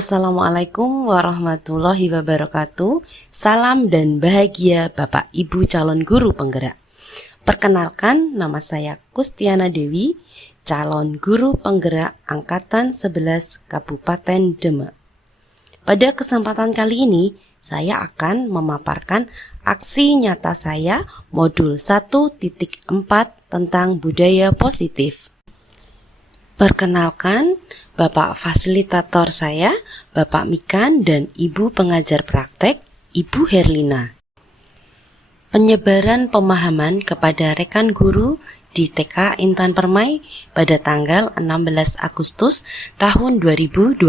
Assalamualaikum warahmatullahi wabarakatuh. Salam dan bahagia Bapak Ibu calon guru penggerak. Perkenalkan, nama saya Kustiana Dewi, calon guru penggerak Angkatan 11 Kabupaten Demak. Pada kesempatan kali ini, saya akan memaparkan aksi nyata saya modul 1.4 tentang budaya positif. Perkenalkan, Bapak fasilitator saya, Bapak Mikan, dan Ibu pengajar praktek, Ibu Herlina. Penyebaran pemahaman kepada rekan guru di TK Intan Permai pada tanggal 16 Agustus tahun 2024.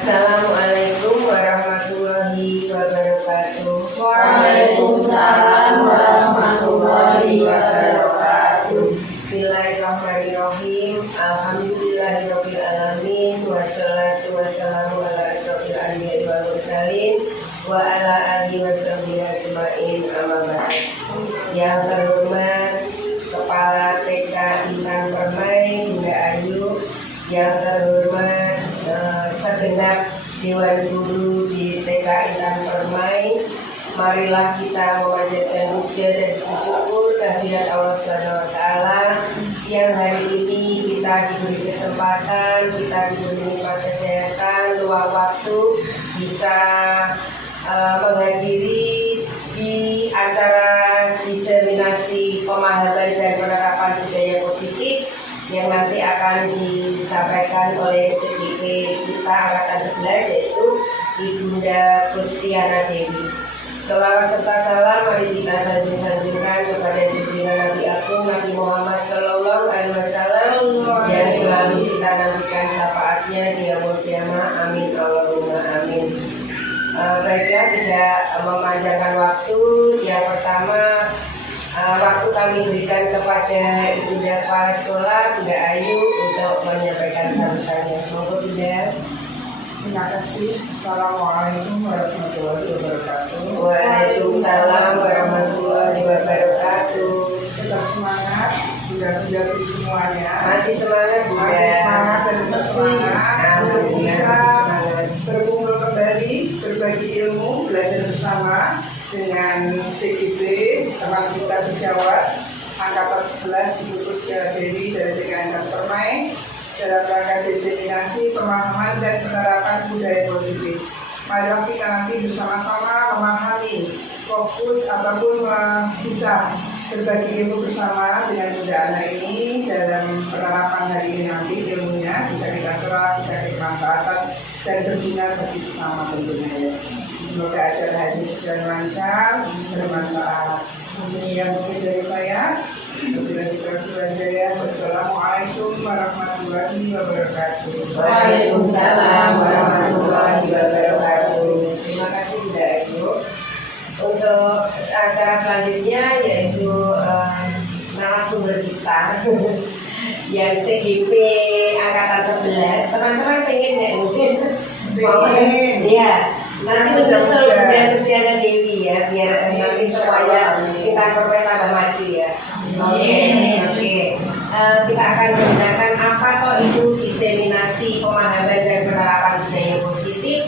Assalamualaikum warahmatullahi wabarakatuh. Waalaikumsalam warahmatullahi wabarakatuh. Bismillahirrahmanirrahim. Alhamdulillahirabbil alamin. Wassalatu wassalamu ala asrofil anbiya'i wal mursalin wa ala alihi wasahbihi ajmain. Amma ba'd. Yang terhormat Kepala TK Intan Permai Bunda Ayu, yang terhormat segenap Dewan Guru di TK Intan Permai, marilah kita memanjatkan puja dan puji syukur kehadirat Allah SWT. Siang hari ini kita diberi kesempatan, kita diberi nikmat kesehatan, luang waktu bisa menghadiri di acara diseminasi pemahaman dan penerapan budaya positif yang nanti akan disampaikan oleh CGP kita Angkatan 11, yaitu Ibunda Kustiana Dewi. Selawat serta salam mari kita sanjung-sanjungkan kepada junjungan Nabi Agung Nabi Muhammad Sallallahu Alaihi Wasallam yang selalu kita nantikan syafaatnya di yaumul qiyamah. Amin Allahumma amin. Baiklah, tidak memanjangkan waktu. Yang pertama, waktu kami berikan kepada Ibunda Kepala Sekolah Bunda Ayu untuk menyampaikan sambutannya. Monggo Bunda. Terima kasih. Assalamualaikum warahmatullahi wabarakatuh. Waalaikumsalam warahmatullahi wabarakatuh. Tetap semangat, sudah semuanya. Masih semangat Bunda. Masih semangat dan tetap semangat untuk bisa berkumpul kembali, berbagi ilmu, belajar bersama dengan CGP, teman kita sejawat Angkatan 11 Ibu Kustiana Dewi dari TK Intan Permai, dalam rangka diseminasi pemahaman dan penerapan budaya positif. Mari kita nanti bersama-sama memahami, fokus ataupun bisa berbagi ilmu bersama dengan Bunda Ana ini dalam penerapan hari ini nanti ilmunya bisa kita serap, bisa kita manfaatkan dan berguna bagi sesama tentunya ya. Semoga acara hari ini berjalan lancar, bermanfaat. Mungkin yang mungkin dari saya. Wassalamualaikum warahmatullahi wabarakatuh. Waalaikumsalam warahmatullahi wabarakatuh. Terima kasih Bunda Ayu. Untuk acara selanjutnya yaitu narasumber kita yang CGP Angkatan 11. Teman-teman pengen nggak nih? Iya. Nanti menyusul Bunda Kustiana Dewi ya, biar nanti supaya kita perlu tambah maju ya. Oke. Kita akan menggunakan apa toh itu diseminasi pemahaman dan penerapan budaya positif.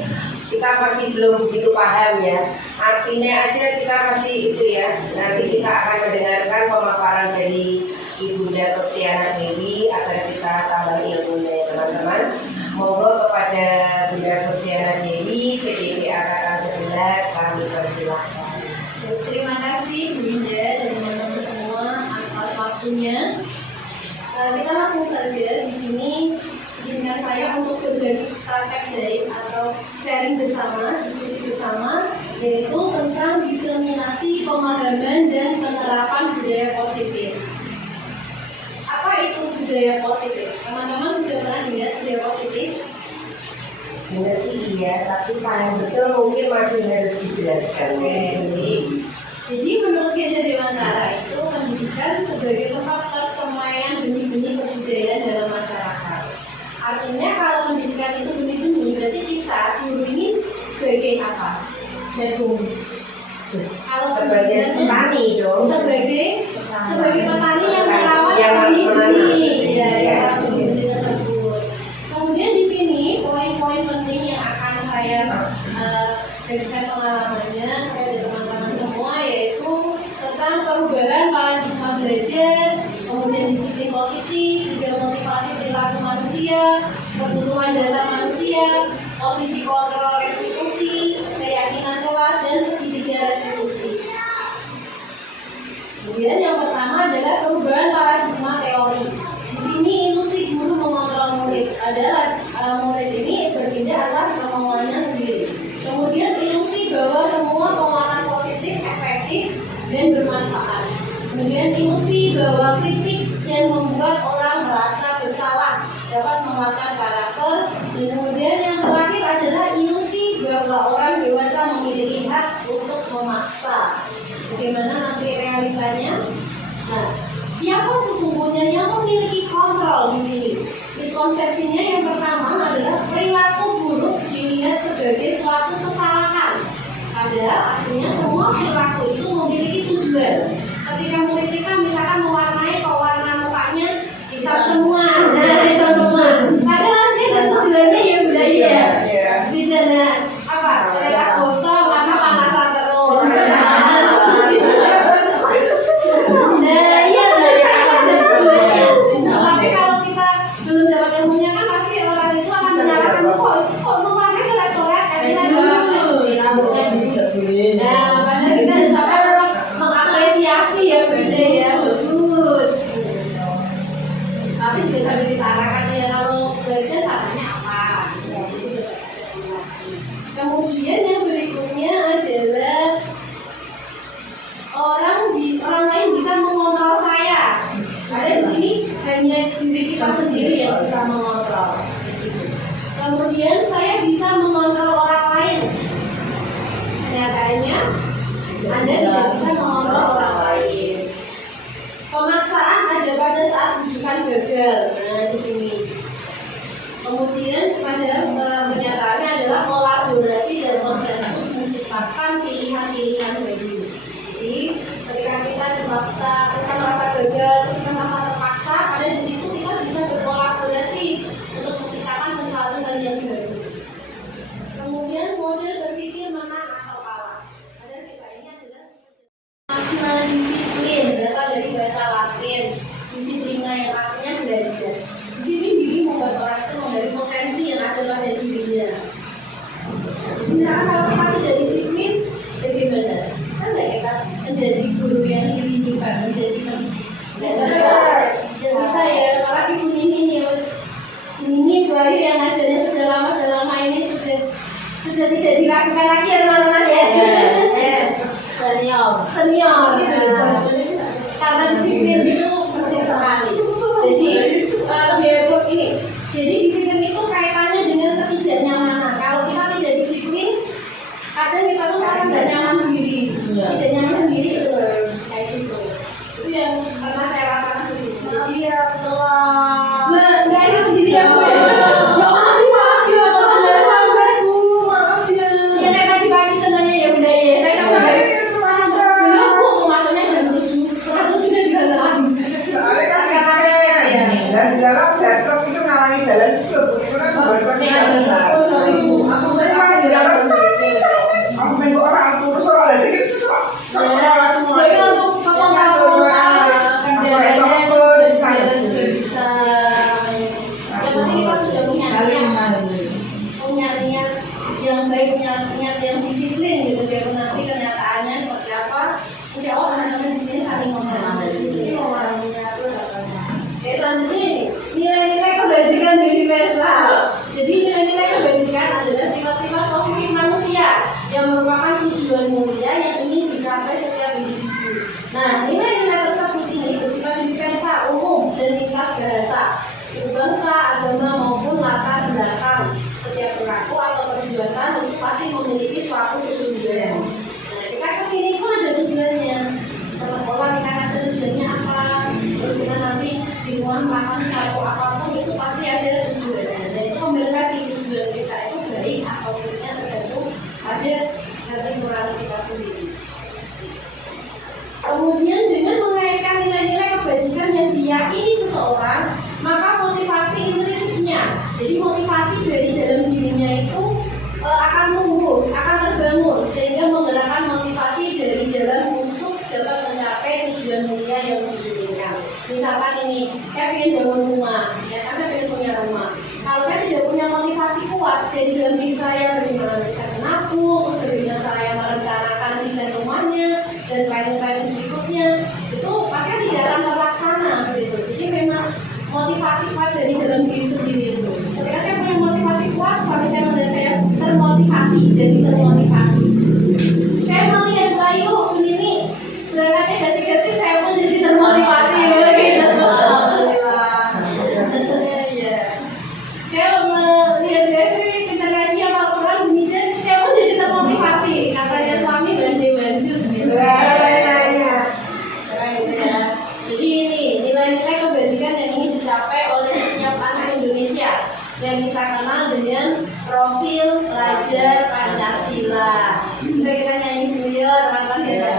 Kita masih belum begitu paham ya. Artinya aja kita masih itu ya. Nanti kita akan mendengarkan pemaparan dari Ibunda Kustiana Dewi agar kita tambah ilmunya ya teman-teman. Monggo kepada Bunda Kustiana Dewi, CGP Angkatan 11, kami persilahkan. Terima kasih Bunda dan teman-teman semua atas waktunya. Kita langsung saja di sini. Izinkan saya untuk berbagi praktek daring atau sharing bersama, diskusi bersama, yaitu tentang diseminasi pemahaman dan penerapan budaya positif. Apa itu budaya positif? Teman-teman sudah pernah lihat budaya positif? Benar sih iya, tapi paham betul mungkin masih harus dijelaskan. Jadi menurut Gajah Dewantara itu pendidikan sebagai tempat persemaian benih-benih kebudayaan dalam masyarakat. Artinya kalau pendidikan itu benih-benih, berarti kita guru ini sebagai apa? Jagung. Kalau Sebagai petani dong. Sebagai petani yang merawat benih-benih, ya, benih-benih tersebut. Kemudian di sini poin-poin penting berdasarkan pengalamannya kepada teman-teman semua, yaitu tentang perubahan paradigma belajar, kemudian disiplin positif, juga motivasi perilaku manusia, kebutuhan dasar manusia, posisi kontrol restitusi, keyakinan kelas, dan segitiga restitusi. Kemudian yang pertama adalah perubahan paradigma teori. Di sini ilusi guru mengontrol murid adalah murid ini berpindah atas kemauannya sendiri. Kemudian ilusi bahwa semua penguatan positif efektif dan bermanfaat. Kemudian ilusi bahwa kritik yang membuat orang merasa bersalah dapat menguatkan karakter. Dan kemudian yang terakhir adalah ilusi bahwa orang dewasa memiliki hak untuk memaksa. Bagaimana nanti realitanya? Nah, siapa sesungguhnya yang memiliki kontrol di sini? Miskonsepsinya yang pertama adalah perilaku buruk dilihat sebagai suatu kesalahan. Padahal aslinya semua perilaku itu memiliki tujuan. Ketika murid kita misalkan mewarnai kok warna mukanya hitam semua, nah itu semua. Padahal aslinya ada tujuannya ya budaya. Tidak apa? Ternyata gosong karena panasan terus. Nah iya, ada tujuannya. Tapi kalau kita belum dapat ilmunya kan pasti orang itu akan menyalahkan kok mewarnai coret-coret kan dulu. Nah, padahal kita bisa mengapresiasi ya budaya bagus. Tapi tidak sampai ditarakan ya kalau belajar caranya apa. Kemudian yang berikutnya adalah orang lain bisa mengontrol saya. Ada di sini hanya diri kita sendiri yang bisa mengontrol. Kemudian saya bisa mengontrol orang lain. Nyatanya Anda tidak bisa mengontrol orang lain. Pemaksaan ada pada saat rujukan gagal. Nah di sini. Kemudian pada kenyataannya adalah kolaborasi dan konsensus menciptakan pilihan-pilihan baru. Jadi ketika kita dipaksa, kita merasa gagal, kita merasa terpaksa, pada di situ kita bisa berkolaborasi untuk menciptakan sesuatu yang baru. Kemudian model berpikir menang atau kalah. Padahal kita ini adalah makna disiplin, berasal dari bahasa Latin. Disiplina yang artinya belajar. Di sini diri membuat orang itu memberi potensi yang ada pada dirinya. Jadi misalkan kalau kita tidak disiplin, bagaimana? Bisa nggak kita menjadi guru yang dirindukan, menjadi tidak bisa. Tidak bisa ya, apalagi Bu Nini nih, Nini Bayu yang ngajarnya sudah lama ini sudah tidak diragukan lagi ya teman-teman ya. Senior. Karena disiplin itu penting sekali. Jadi biarpun ini, jadi disiplin itu kaitannya dengan ketidaknyamanan. Kalau kita tidak disiplin, kadang kita tuh merasa nggak nyaman sendiri, tidak nyaman sendiri itu kayak gitu. Itu yang pernah saya rasakan dulu. Jadi ya betul. Nggak enak sendiri ya Bu. Maaf ya. Ya kayak tadi pagi sebenarnya ya Bunda ya. Saya kan dari dulu aku masuknya jam 7, setengah 7 udah di dalam lagi. Soalnya kan katanya dan di dalam laptop itu ngalangi jalan itu kan aku saya di dalam aku main orang turun soalnya sih itu soal semua Jadi langsung potong yang penting kita sudah punya niat yang baik, punya niat yang disiplin gitu biar nanti kenyataannya dan planning berikutnya itu pasti tidak akan terlaksana begitu. Jadi memang motivasi kuat dari dalam diri sendiri itu. Ketika saya punya motivasi kuat, suami saya melihat saya termotivasi, jadi termotivasi. Saya melihat Bayu ini berangkatnya gasi-gasi, saya pun jadi termotivasi begitu. Saya melihat Dewi pintar ngaji apa Al-Quran demikian, saya pun jadi termotivasi. Katanya suami dan Dewanjus gitu. Jadi ini nilai-nilai kebajikan yang ingin dicapai oleh setiap anak Indonesia yang kita kenal dengan profil pelajar Pancasila. Coba kita nyanyi dulu ya, teman-teman ya.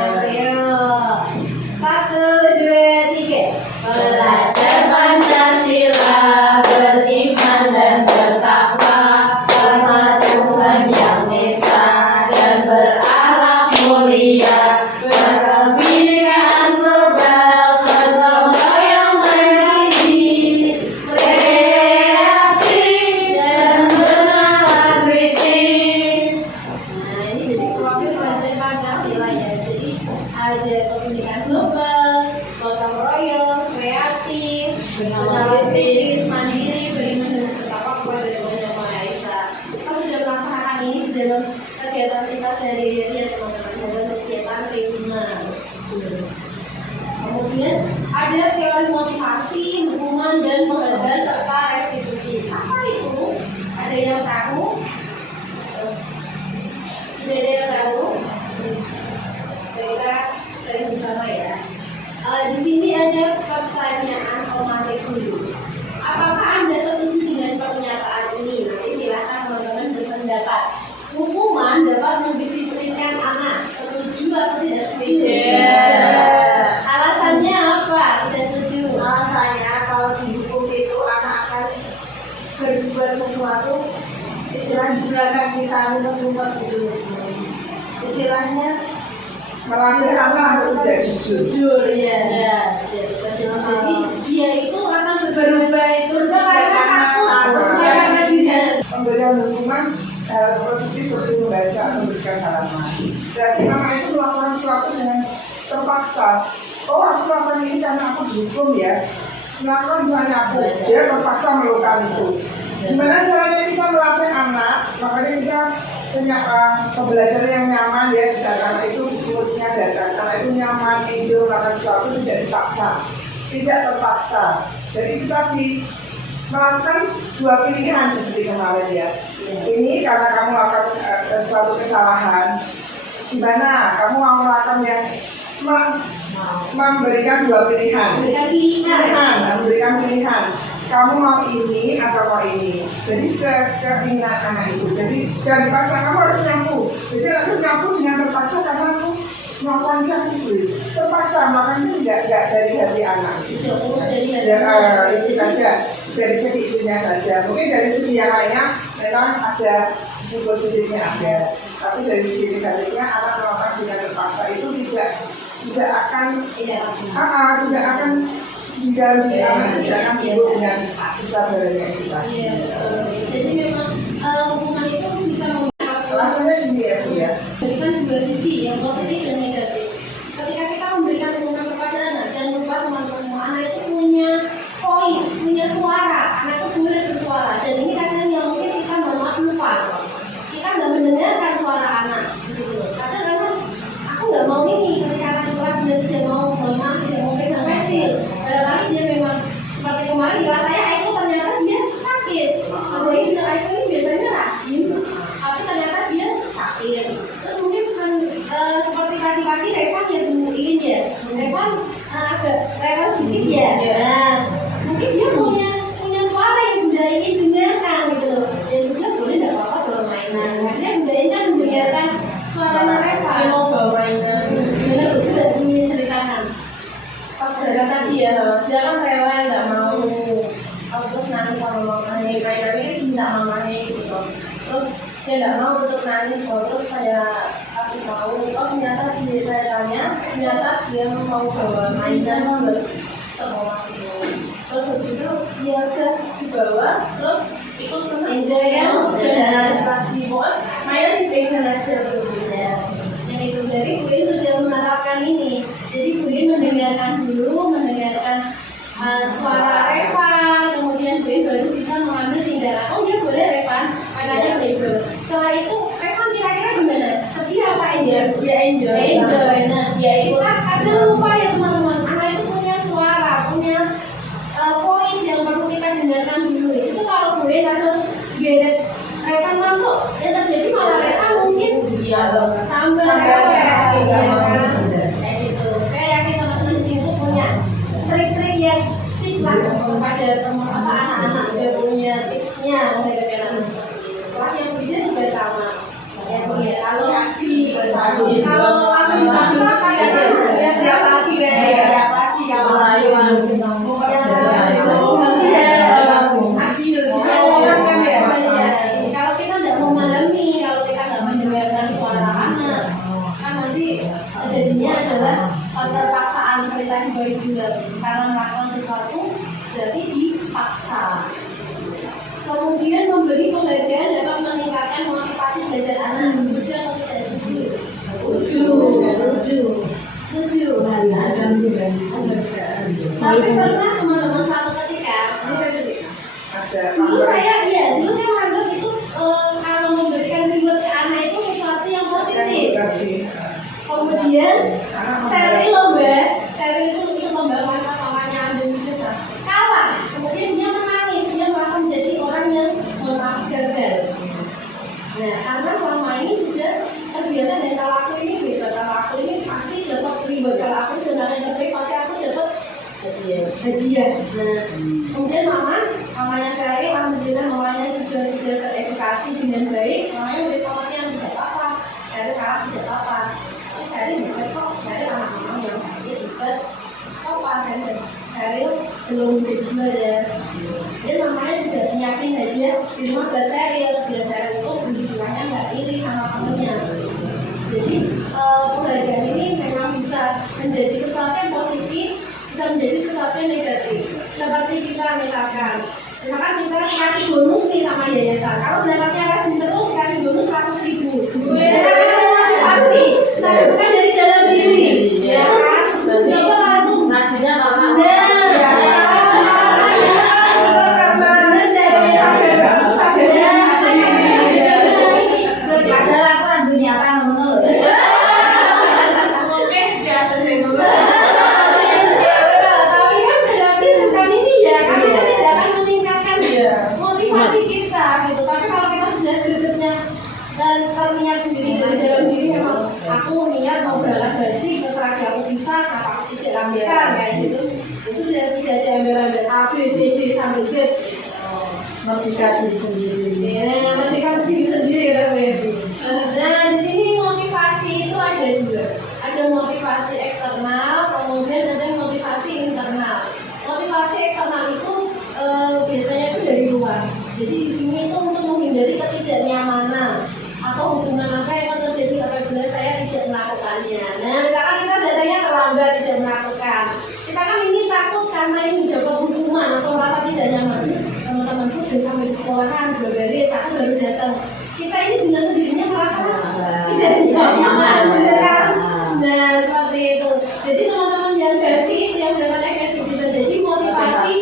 1, 2, 3. Belajar Pancasila, beriman dan bertakwa, hormat Tuhan yang Esa dan berakhlak mulia, berkebinekaan global, gotong royong mandiri, kreatif dan bernalar kritis. Nah, ini jadi profil pelajar Pancasila ya. Jadi ada kebinekaan global, gotong royong, kreatif, bernalar kritis, mandiri, beriman dan bertakwa kepada Tuhan Yang Maha Esa. Kita sudah melaksanakan ini di dalam kegiatan kita sehari-hari ya teman-teman, dalam kegiatan P5. Kemudian ada teori motivasi, hukuman dan penghargaan serta restitusi. Apa itu? Ada yang tahu? Sudah ada yang tahu? Kita sering bersama ya. Di sini ada pertanyaan otomatis dulu. Apakah Anda setuju dengan pernyataan ini? Nanti silakan teman-teman berpendapat. Hukuman dapat mendisiplinkan anak. Setuju atau tidak setuju? Alasannya apa? Tidak setuju. Alasannya kalau dihukum itu anak akan berbuat sesuatu, istilahnya belakang kita ngumpet gitu. Istilahnya melanggar anak itu tidak jujur ya. Jadi dia itu akan Berubah itu karena takut, bukan karena dia. Pemberian hukuman positif seperti membaca atau memberikan halaman. Berarti anak itu melakukan sesuatu dengan terpaksa. Oh, aku melakukan ini karena aku dihukum ya. Melakukan misalnya aku, dia terpaksa melakukan itu. Gimana caranya kita melatih anak? Makanya kita pembelajaran yang nyaman ya, di saat anak itu mulutnya datang, anak itu nyaman, enjoy melakukan sesuatu tidak dipaksa, tidak terpaksa. Jadi kita melakukan dua pilihan seperti kemarin ya. Ini karena kamu melakukan suatu kesalahan, gimana kamu mau melakukan yang memberikan dua pilihan, memberikan pilihan. Kamu mau ini atau mau ini. Jadi sekeinginan anak itu. Jadi jangan dipaksa, kamu harus nyapu. Jadi nanti nyapu dengan terpaksa karena aku melakukan itu. Terpaksa melakukan itu tidak dari hati anak. Itu saja. Dari segi itunya saja. Mungkin dari segi yang lainnya memang ada sisi positifnya ada. Tapi dari segi negatifnya anak melakukan dengan terpaksa itu tidak akan di dalam anak tidak akan timbul dengan kesabarannya kita. Jadi memang hukuman itu bisa Rasanya gini ya Bu ya. memberikan dua sisi, yang positif dan negatif. Ketika kita memberikan hukuman kepada anak, jangan lupa teman-teman, anak itu punya voice, punya suara, anak itu boleh bersuara. Dan ini kadang yang mungkin kita lupa, kita nggak mendengarkan suara anak. Karena aku nggak mau ini, ketika anak kelas dia tidak mau tidak mau pegang pensil. Barangkali dia memang seperti kemarin di kelas saya itu ternyata dia sakit. Bahwa ini biasanya rajin, tapi ternyata dia sakit. Terus mungkin seperti tadi Revan yang ingin ya, Revan agak rewel sedikit ya. Nah, mungkin dia punya suara yang Bunda ingin dengarkan gitu loh. Ya sudah boleh tidak apa-apa kalau mainan. Akhirnya Bunda ini kan mendengarkan suara Revan. Mau bawanya. Benar Bunda ingin ceritakan. Pas ada tadi ya, dia kan rewel nggak mau. Terus nangis sama mamanya, mainan ini minta mamanya gitu. Terus dia nggak mau untuk nangis, terus saya kasih tahu, oh ternyata saya tanya, ternyata dia mau bawa mainan buat sekolah gitu. Terus habis itu dia udah dibawa, terus ikut senang. Enjoy ya? Dan lagi mainan dipegang aja tuh. Yang itu dari Bu sudah menerapkan ini enjoy. Nah, kita kadang lupa ya teman-teman, anak itu punya suara, punya voice yang perlu kita dengarkan dulu. Itu kalau gue harus geret mereka masuk, yang terjadi malah mereka mungkin tambah kayak gitu. Saya yakin teman-teman di sini punya trik-trik yang sip lah pada teman anak-anak juga punya tipsnya dari kelas yang beda juga sama. Ya, kalau langsung dipaksa saya ya tiap pagi kalau kalau kita nggak memahami, kalau kita nggak mendengarkan suara anak, kan nanti jadinya adalah terpaksaan seperti tadi Boy bilang, karena melakukan sesuatu berarti dipaksa. Kemudian memberi penghargaan dapat meningkatkan motivasi belajar anak. Setuju atau tidak setuju? Setuju. Tapi pernah teman-teman satu ketika, ini saya cerita. Dulu saya menganggap itu kalau memberikan reward ke anak itu sesuatu yang positif. Kemudian seri itu ikut lomba mana samanya ambil jasa. Kalah. Kemudian dia menangis, dia merasa menjadi orang yang gagal. Nah, karena selama ini sudah terbiasa dan kalau aku ini beda, kalau aku ini pasti dapat reward, kalau aku sedang yang terbaik pasti aku dapat hadiah. Nah, kemudian mamanya Seri, alhamdulillah mamanya juga sudah teredukasi dengan baik. Mamanya udah pengertian tidak apa-apa, Seri kalah tidak apa-apa. Tapi Seri juga kok, Seri anak-anak yang baik juga apa dan Seri belum jadi juara. Dan mamanya juga menyiapkan hadiah di rumah buat Seri. Biar Seri itu berjuangnya nggak iri sama temennya. Jadi penghargaan ini memang bisa menjadi sesuatu yang positif, bisa menjadi sesuatu yang negatif. Seperti kita misalkan kita kasih bonus nih sama yayasan. Kalau dapatnya rajin terus kasih bonus 100.000. Pasti, tapi bukan dari dalam diri. Ya kan? Coba aku rajinnya kayak gitu, itu sudah tidak ada ambil-ambil A, B, C, D sampai Z. Merdeka diri sendiri. Ya, merdeka diri sendiri kan ya. Nah, di sini motivasi itu ada dua. Ada motivasi eksternal, kemudian ada motivasi internal. Motivasi eksternal itu biasanya itu dari luar. Jadi di sini itu untuk menghindari ketidaknyamanan atau hubungan apa yang terjadi apabila saya tidak melakukannya. Nah, misalkan kita datangnya terlambat tidak melakukan, kita kan ini takut karena ini dapat hukuman atau merasa tidak nyaman. Teman-temanku sudah sampai di sekolahan, sudah beres, aku baru datang. Kita ini dengan sendirinya merasa tidak nyaman, benar kan? Nah, seperti itu. Jadi teman-teman yang basi itu yang berkata kasih bisa jadi motivasi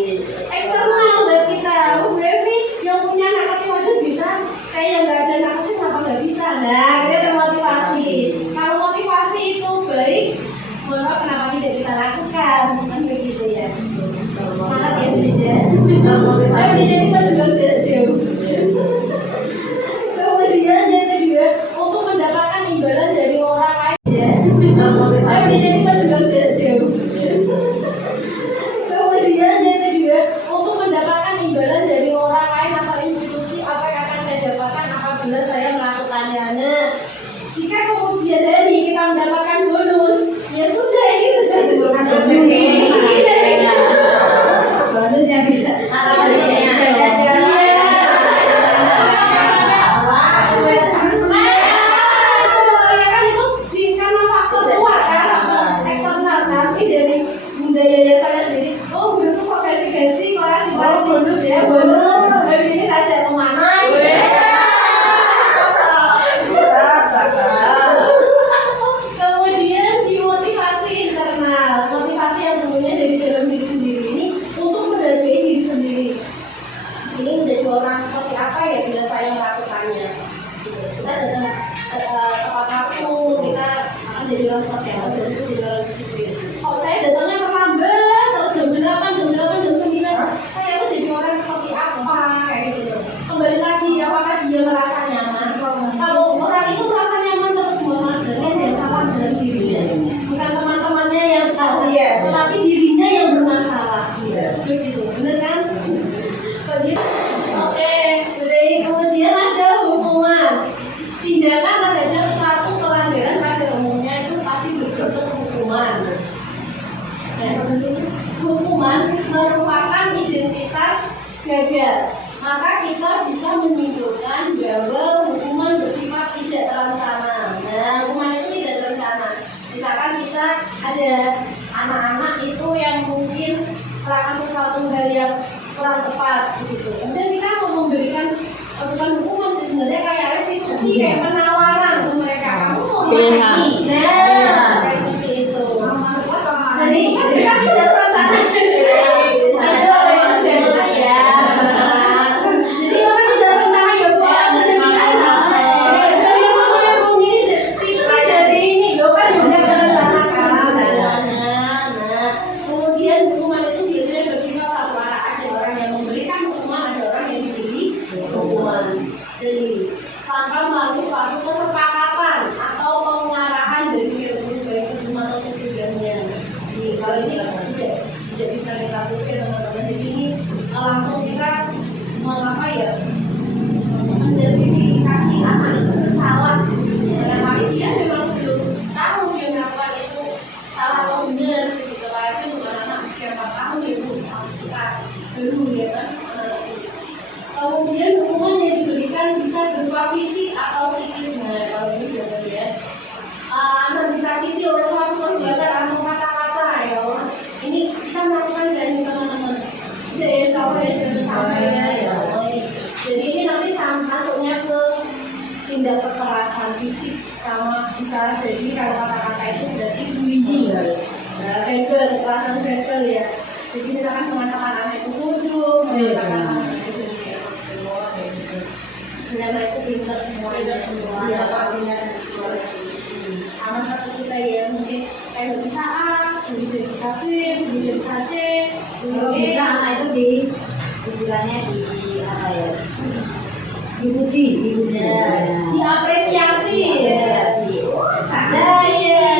eksternal buat kita. Oh, baby yang punya anak kecil aja bisa, saya yang nggak ada anak kecil kenapa nggak bisa? Nah, kita termotivasi. Kalau motivasi itu baik, maka kenapa tidak kita lakukan? Kan begitu ya. Semangat ya beda. Ayo jadi perjuangan jarak jauh. Kemudian yang kedua, untuk mendapatkan imbalan dari orang lain. Ayo jadi perjuangan jarak jauh. Kemudian yang kedua, untuk mendapatkan imbalan dari orang lain atau institusi, apa yang akan saya dapatkan apabila saya melakukannya. Nah, jika kemudian hari kita mendapatkan bonus, ya sudah ini berarti bonus yang kita karena faktor luar kan, jadi orang seperti apa, jadi orang disiplin. Kalau saya datangnya terlambat, terus jam 8, jam 9, saya tuh jadi orang seperti apa, kayak gitu. Kembali lagi, apakah dia merasa nyaman? Kalau orang itu merasa nyaman terus semua dengan yang salah dalam dirinya, bukan teman-temannya yang salah, tetapi dirinya yang bermasalah. Begitu, benar kan? Oke, jadi kemudian ada hukuman. Tindakan terhadap suatu pelanggaran pada umumnya itu pasti berbentuk hukuman. Dan hukuman merupakan identitas gagal. Maka kita bisa menyimpulkan bahwa hukuman bersifat tidak terencana. Nah, hukuman itu tidak terencana. Misalkan kita ada anak-anak itu yang mungkin melakukan sesuatu hal yang kurang tepat begitu. Kemudian kita mau memberikan bukan hukuman sih, sebenarnya kayak restitusi, kayak penawaran ke mereka. Kamu mau mati? Nah, kayak seperti itu. Jadi kan kita tidak terencana. Ada oleh terjadi ya. Jadi orang tidak terencana ya Pak. Jadi dari yang begini tipis dari ini, lo kan sudah merencanakan. Nah, kemudian hukuman itu biasanya bersifat satu arah. Ada orang yang memberikan hukuman, ada orang yang diberi hukuman. Jadi tanpa melalui suatu kesepakatan atau pengarahan dari guru baik sebelum atau sesudahnya. Kalau ini tidak bisa kita lakukan teman-teman. Jadi ini langsung kita mengapa ya menjustifikasi anak itu bersalah. Dalam hal dia memang belum tahu dia melakukan itu salah atau benar. Gitu. Kayak itu anak usia 4 tahun ya bu, kita dulu ya kan. Kemudian hukuman yang diberikan bisa berupa fisik atau psikis. Nah, kalau ini juga ya. Anak disakiti oleh suatu perbuatan atau kata-kata ya. Ini kita melakukan gak nih teman-teman? Tidak ya, sampai ya. Jadi ini nanti masuknya ke tindak kekerasan fisik sama bisa jadi kalau kata-kata itu berarti bullying. Verbal, kekerasan verbal ya. Jadi kita kan mengatakan anak itu bodoh, mengatakan anak itu sebenarnya itu pintar semua, ya pintar semua. Sama satu kita ya mungkin kayak nggak bisa A, kemudian bisa B, kemudian bisa C. Kalau bisa anak itu istilahnya di apa ya? Dipuji, diapresiasi. Nah, iya,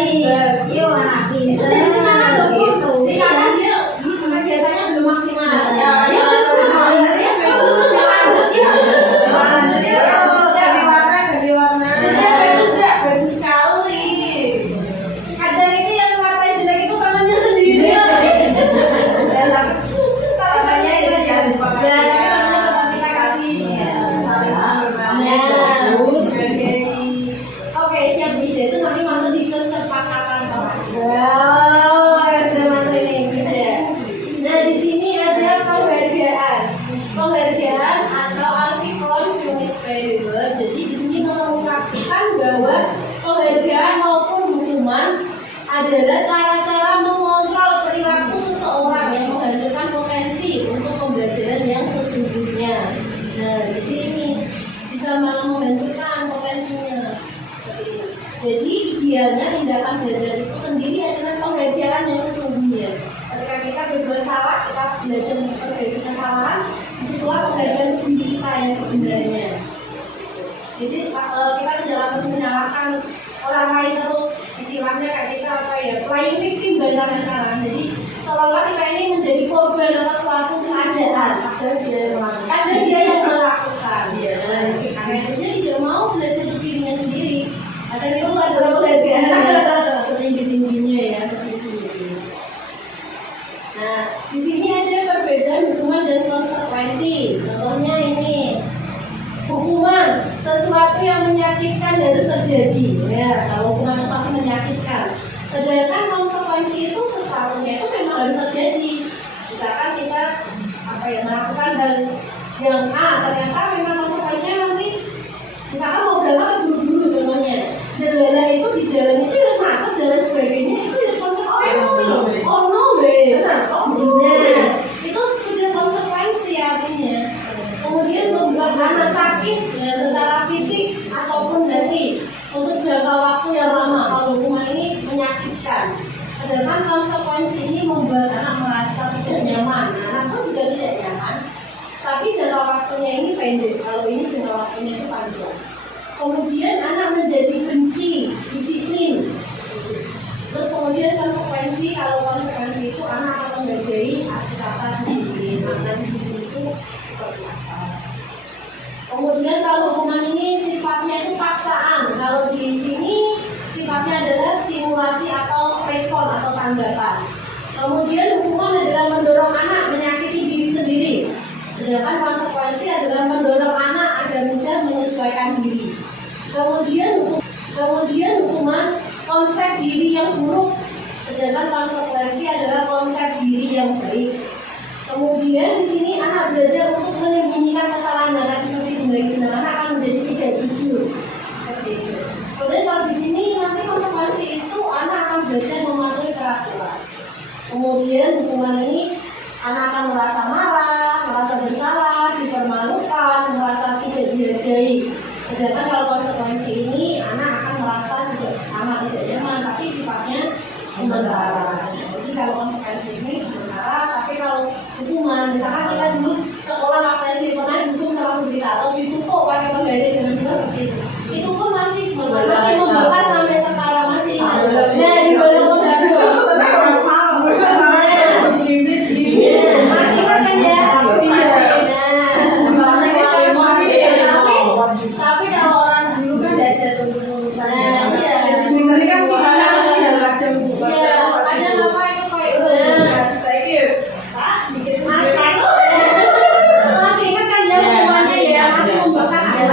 anak ini. Semangat gitu. Misalnya dia kegiatannya belum maksimal. Bagus sekali. Kadang ini yang warna jelek itu tangannya sendiri. Katanya itu ya Dan kita kasih. Bagus. Oke, siap bida itu nanti masuk di kesepakatan. Wow, sudah masuk ini bida. Nah di sini ada penghargaan. Penghargaan atau artikon Phoenix Prideable. Jadi di sini mengungkapkan bahwa penghargaan maupun hukuman adalah cara-cara mengontrol perilaku seseorang yang menghasilkan potensi untuk pembelajaran yang sesungguhnya. Nah, jadi ini bisa malah menghancurkan potensinya. Seperti ini. Jadi idealnya tindakan belajar itu sendiri adalah pembelajaran yang sesungguhnya. Ketika kita berbuat salah, kita belajar memperbaiki kesalahan. Disitulah pembelajaran diri kita yang sebenarnya. Jadi kita tidak harus menyalahkan orang lain terus, istilahnya kayak kita apa ya, playing victim banyak sekarang. Jadi seolah-olah kita ini menjadi korban atas suatu keadaan. Ada dia yang melakukan. Jadi tidak mau belajar dirinya sendiri. Ada itu adalah pembelajaran setinggi-tingginya ya. Nah, di sini ada perbedaan hukuman dan konsekuensi. Contohnya ini. Hukuman sesuatu yang menyakitkan harus terjadi. Ya, kalau hukuman itu pasti menyakitkan. Sedangkan konsekuensi itu sesuatunya itu memang harus terjadi. Misalkan kita melakukan hal yang A, ternyata memang konsekuensinya nanti misalkan mau berangkat buru-buru contohnya. Jalan itu di jalan itu ya macet dan lain sebagainya itu ya konsekuensi. Oh no, nah, itu sudah konsekuensi artinya. Kemudian membuat anak sakit ya, secara fisik ataupun hati untuk jangka waktu yang lama. Kalau hukuman ini Sedangkan konsekuensi ini membuat anak merasa tidak nyaman. Anak pun juga tidak nyaman. Tapi jangka waktunya ini pendek. Kalau ini jangka waktunya itu panjang. Kemudian anak menjadi benci disiplin. Terus kemudian konsekuensi, kalau konsekuensi itu anak akan menghargai arti kata disiplin. Makna disiplin itu seperti apa? Kemudian kalau hukuman ini sifatnya itu paksaan. Kalau di sini sifatnya adalah stimulasi atau respon atau tanggapan. Kemudian hukuman adalah mendorong anak menyakiti diri sendiri. Sedangkan konsekuensi adalah mendorong anak agar mudah menyesuaikan diri. Kemudian hukuman konsep diri yang buruk. Sedangkan konsekuensi adalah konsep diri yang baik. Kemudian di sini anak belajar untuk menyembunyikan kesalahan dan seperti Bunda anak akan menjadi tidak jujur. Seperti itu. Kemudian kalau di sini nanti konsekuensi itu anak akan belajar mematuhi peraturan. Kemudian hukuman ini anak akan merasa marah, merasa bersalah, dipermalukan, merasa tidak dihargai. Sedangkan kalau konsekuensi ini anak akan merasa tidak sama, tidak nyaman, tapi sifatnya sementara. Jadi kalau konsekuensi ini sementara, tapi kalau hukuman, misalkan kita dulu sekolah waktu SD pernah dihukum sama berita atau ditutup pakai penggaris dengan juga seperti itu pun masih membekas sampai sekarang masih ingat. Nah di bawah masih ingat kan ya? Tapi kalau orang dulu kan tidak ada tuntutan. Iya. Tadi kan gimana sih ada buku? Iya, ada apa itu kayak Saya kira bikin masih ingat kan ya hukumannya ya masih membekas ya.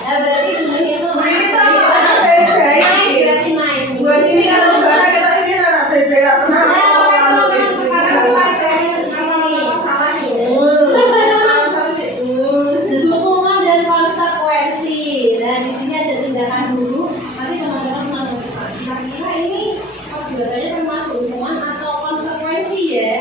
Nah berarti benar itu nice, berarti nice. buat ini kalau sekarang kita ini anak berbeda pernah. Hukuman dan konsekuensi. Nah di sini ada tindakan dulu. Nanti teman-teman menentukan. Kira-kira ini perbuatannya termasuk hukuman atau konsekuensi ya?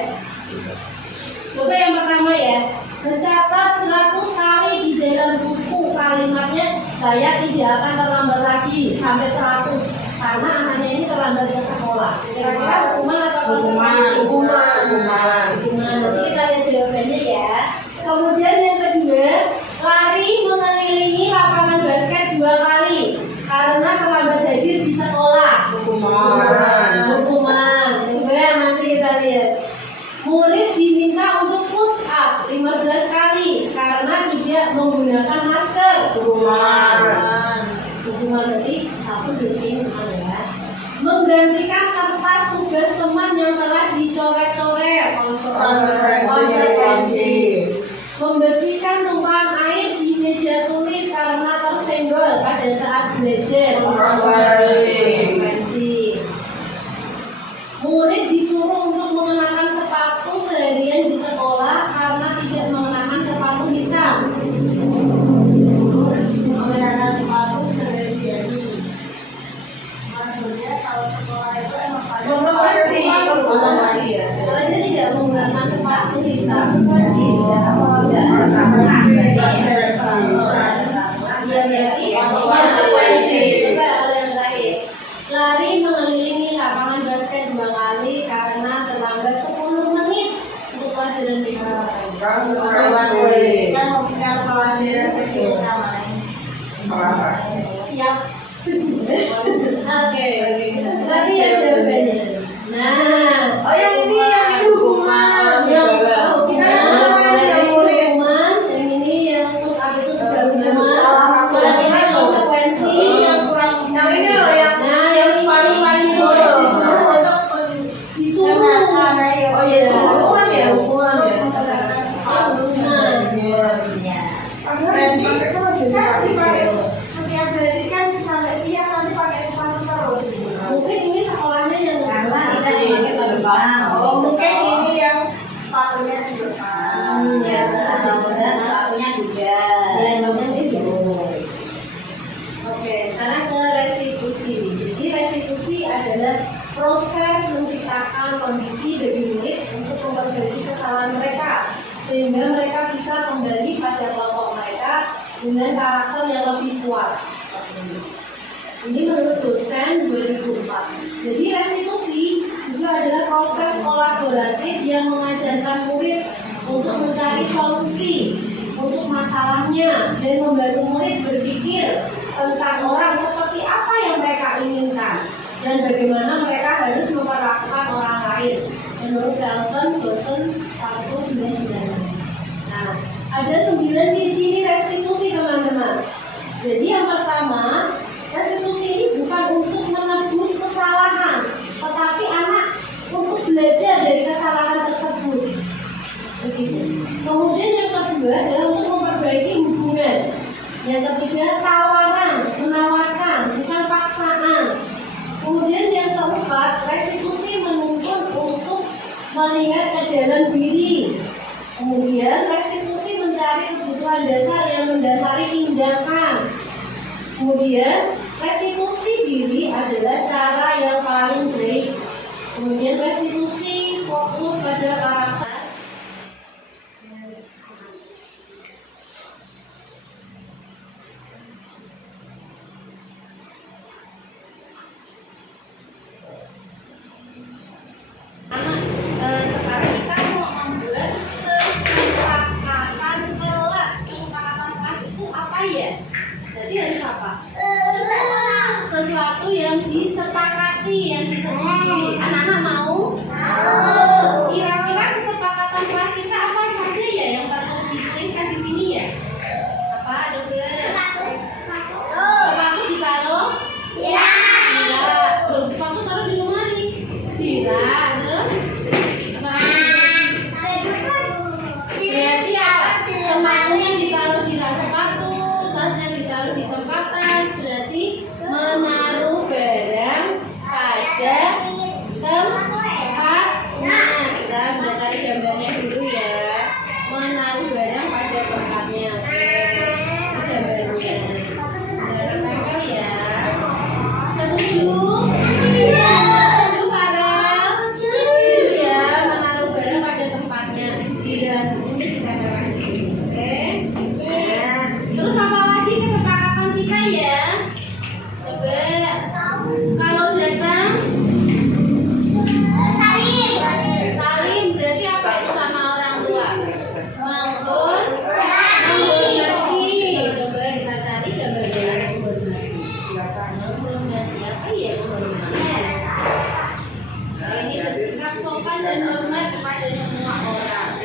Coba yang pertama ya. Mencatat 100 kali di dalam buku kalimatnya saya tidak akan terlambat lagi sampai 100 karena anaknya ini terlambat ke sekolah. Kira-kira hukuman atau konsekuensi? Hukuman. Nanti kita lihat jawabannya ya. Kemudian yang kedua, lari mengelilingi lapangan basket 2 kali karena terlambat hadir di sekolah. Hukuman. Coba nanti kita lihat. Murid diminta untuk push up 15 kali karena tidak menggunakan masker. Hukuman berarti satu detik ya. Menggantikan kertas tugas teman yang telah dicoret-coret. Konsekuensi. Membersihkan tumpahan air di meja tulis karena tersenggol pada saat belajar. Konsekuensi. Murid disuruh untuk mengenakan sepatu seharian di sekolah karena tidak mengenakan sepatu hitam. Mengenakan sepatu sehari-hari. Maksudnya kalau sekolah itu emang Konsekuensi ya. Kalau dia tidak menggunakan sepatu hitam, konsekuensi tidak tidak dia berarti konsekuensi. Coba kalau yang terakhir, lari mengelilingi lapangan basket 2 kali karena terlambat 10 menit untuk pelajaran fisika. Konsekuensi. kan memberikan pelajaran fisika Siap. Oke. Tadi ya jawabannya. Nah, Oh yang ini hukuman. yang kita yang hukuman, yang ini yang push up itu juga hukuman. Yang ini konsekuensi. Yang ini loh yang Yang ini disuruh untuk disuruh. oh iya hukuman ya. Itu masih dipakai setiap hari kan sampai siang nanti pakai sepatu terus. Mungkin ini sekolahnya yang Karena kita dipakai terbang. Oh, mungkin ini yang sepatunya juga. ya, Mudah-mudahan sepatunya juga. ya namanya itu. Oke, sekarang ke restitusi. Jadi restitusi adalah proses menciptakan kondisi bagi murid untuk memperbaiki kesalahan mereka sehingga mereka bisa kembali pada kelompok mereka dengan karakter yang lebih kuat. Ini menurut dosen 2004. Jadi restitusi membantu murid berpikir tentang orang seperti apa yang mereka inginkan dan bagaimana mereka harus memperlakukan orang lain. Menurut Nelson, dosen 199. Nah, ada 9 ciri-ciri restitusi teman-teman. Jadi yang pertama, restitusi ini bukan untuk menebus kesalahan, tetapi anak untuk belajar dari kesalahan tersebut. Begitu. Kemudian yang kedua adalah untuk memperbaiki hubungan. Yang ketiga, tawaran, menawarkan, bukan paksaan. Kemudian yang keempat, restitusi menuntut untuk melihat ke dalam diri. Kemudian restitusi mencari kebutuhan dasar yang mendasari tindakan. Kemudian restitusi diri adalah cara yang paling baik. Kemudian restitusi fokus pada karakter. Sekarang kita mau membuat kesepakatan kelas. Kesepakatan kelas itu apa ya? Jadi harus apa? Sesuatu yang disepakati, yang disetujui. Anak-anak mau? Kira-kira kesepakatan kelas kita apa saja ya yang perlu dituliskan di sini ya? Apa coba? Sepatu ditaruh? Iya. Sepatu taruh di lemari. Tidak. Terus? Berarti apa? Sepatunya ditaruh di rak sepatu, tasnya ditaruh di tempat tas. Berarti menaruh barang pada tempatnya. Kita sudah cari gambarnya dulu ya. Menaruh barang pada tempatnya. Ini gambarnya. Gambar tempel ya. Setuju? Setuju Farel? Setuju ya. Menaruh barang pada tempatnya. Dan ini kita dapat di sini. Oke. Nah, terus apa lagi kesepakatan kita ya? Coba. Kalau datang salim berarti apa itu sama orang tua? Maupun menghormati. Coba kita cari gambarnya. Menghormati apa ya menghormati? Nah, ini bersikap sopan dan hormat kepada semua orang.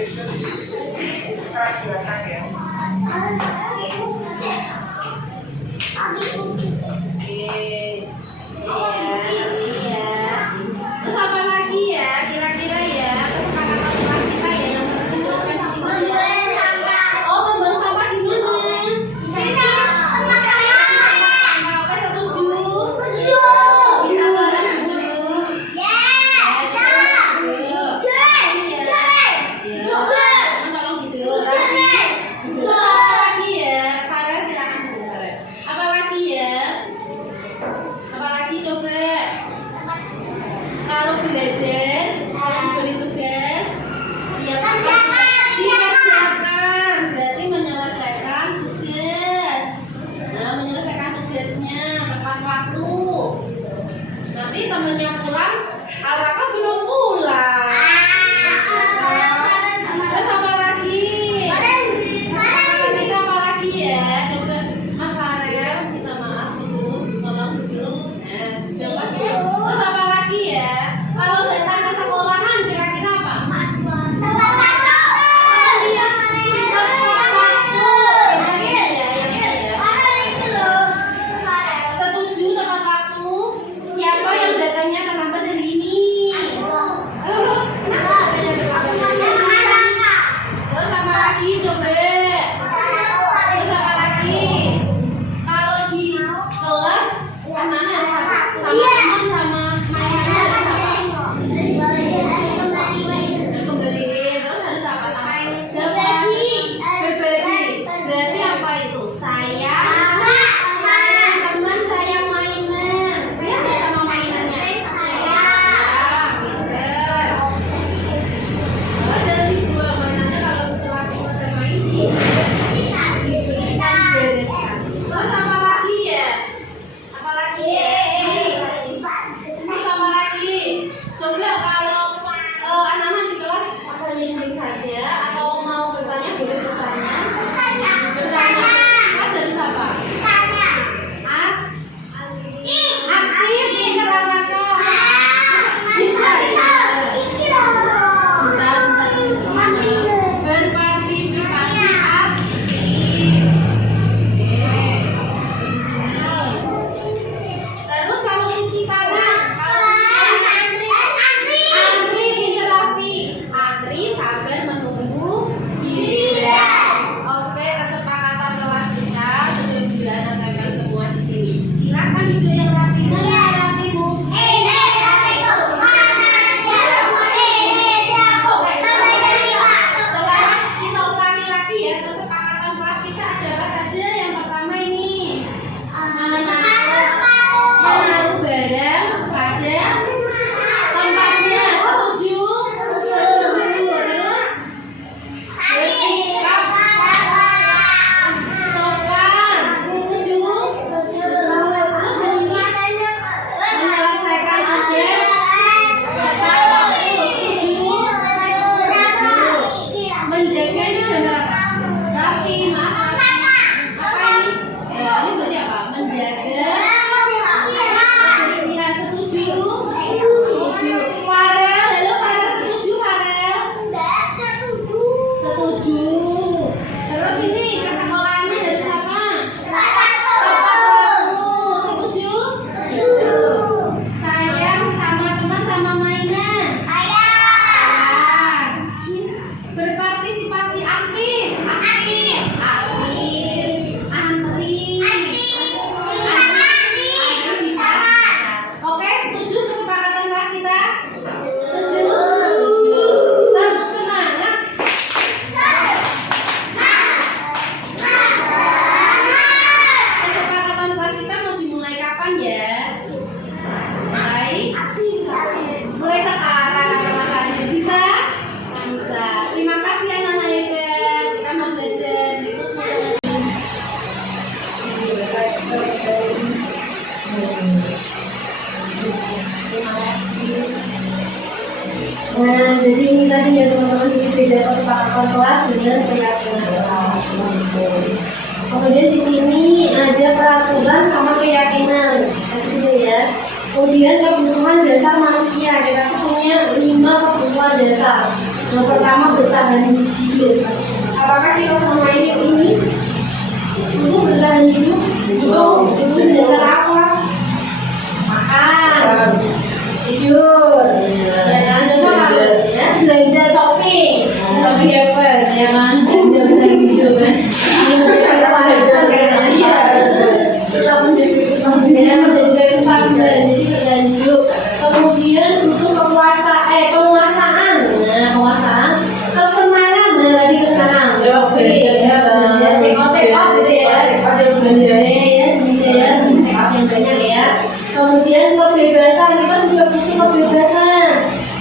Terus apa lagi ya? Kira-kira ya kesepakatan kelas kita ya yang perlu dituliskan di sini. Oh, membuang sampah di mana? Oke, setuju. Bisa tolong dulu. Ya, tolong duduk. Terus apa lagi ya? Farel silakan dulu. Apa lagi ya? Apa lagi coba? Kalau belajar, kalau diberi tugas, dikerjakan. Berarti menyelesaikan tugas. Nah, menyelesaikan tugasnya tepat waktu. Nanti temennya pulang, Araka belum pulang. Terus apa lagi? Kita apa lagi ya? Coba Mas Farel, minta maaf dulu, tolong dulu. Terus apa lagi ya? Kalau datang ke sekolahan kira-kira apa? Tepat waktu. Setuju tepat waktu. Siapa yang datangnya terlambat hari ini? Nah, jadi ini tadi ya teman-teman, jadi beda kesepakatan kelas dengan keyakinan kelas. Kemudian di sini ada peraturan sama keyakinan. Di sini ya. Kemudian kebutuhan dasar manusia, kita punya 5 kebutuhan dasar. Yang pertama bertahan hidup. Apakah kita semua ini untuk bertahan hidup? Itu dasar apa? Makan, tidur, ya kan? Coba kalau ya belanja shopping apa ya kan? Belanja hidup kan? Kita warisan kayaknya. Ya, menjadi kestabilan, jadi bertahan hidup. Kemudian butuh penguasaan. Nah, penguasaan, kesenangan, dari kesenangan. Oke, ya, cekot gitu ya. Gitu ya, yang banyak ya. Kemudian kebebasan, kita juga butuh kebebasan.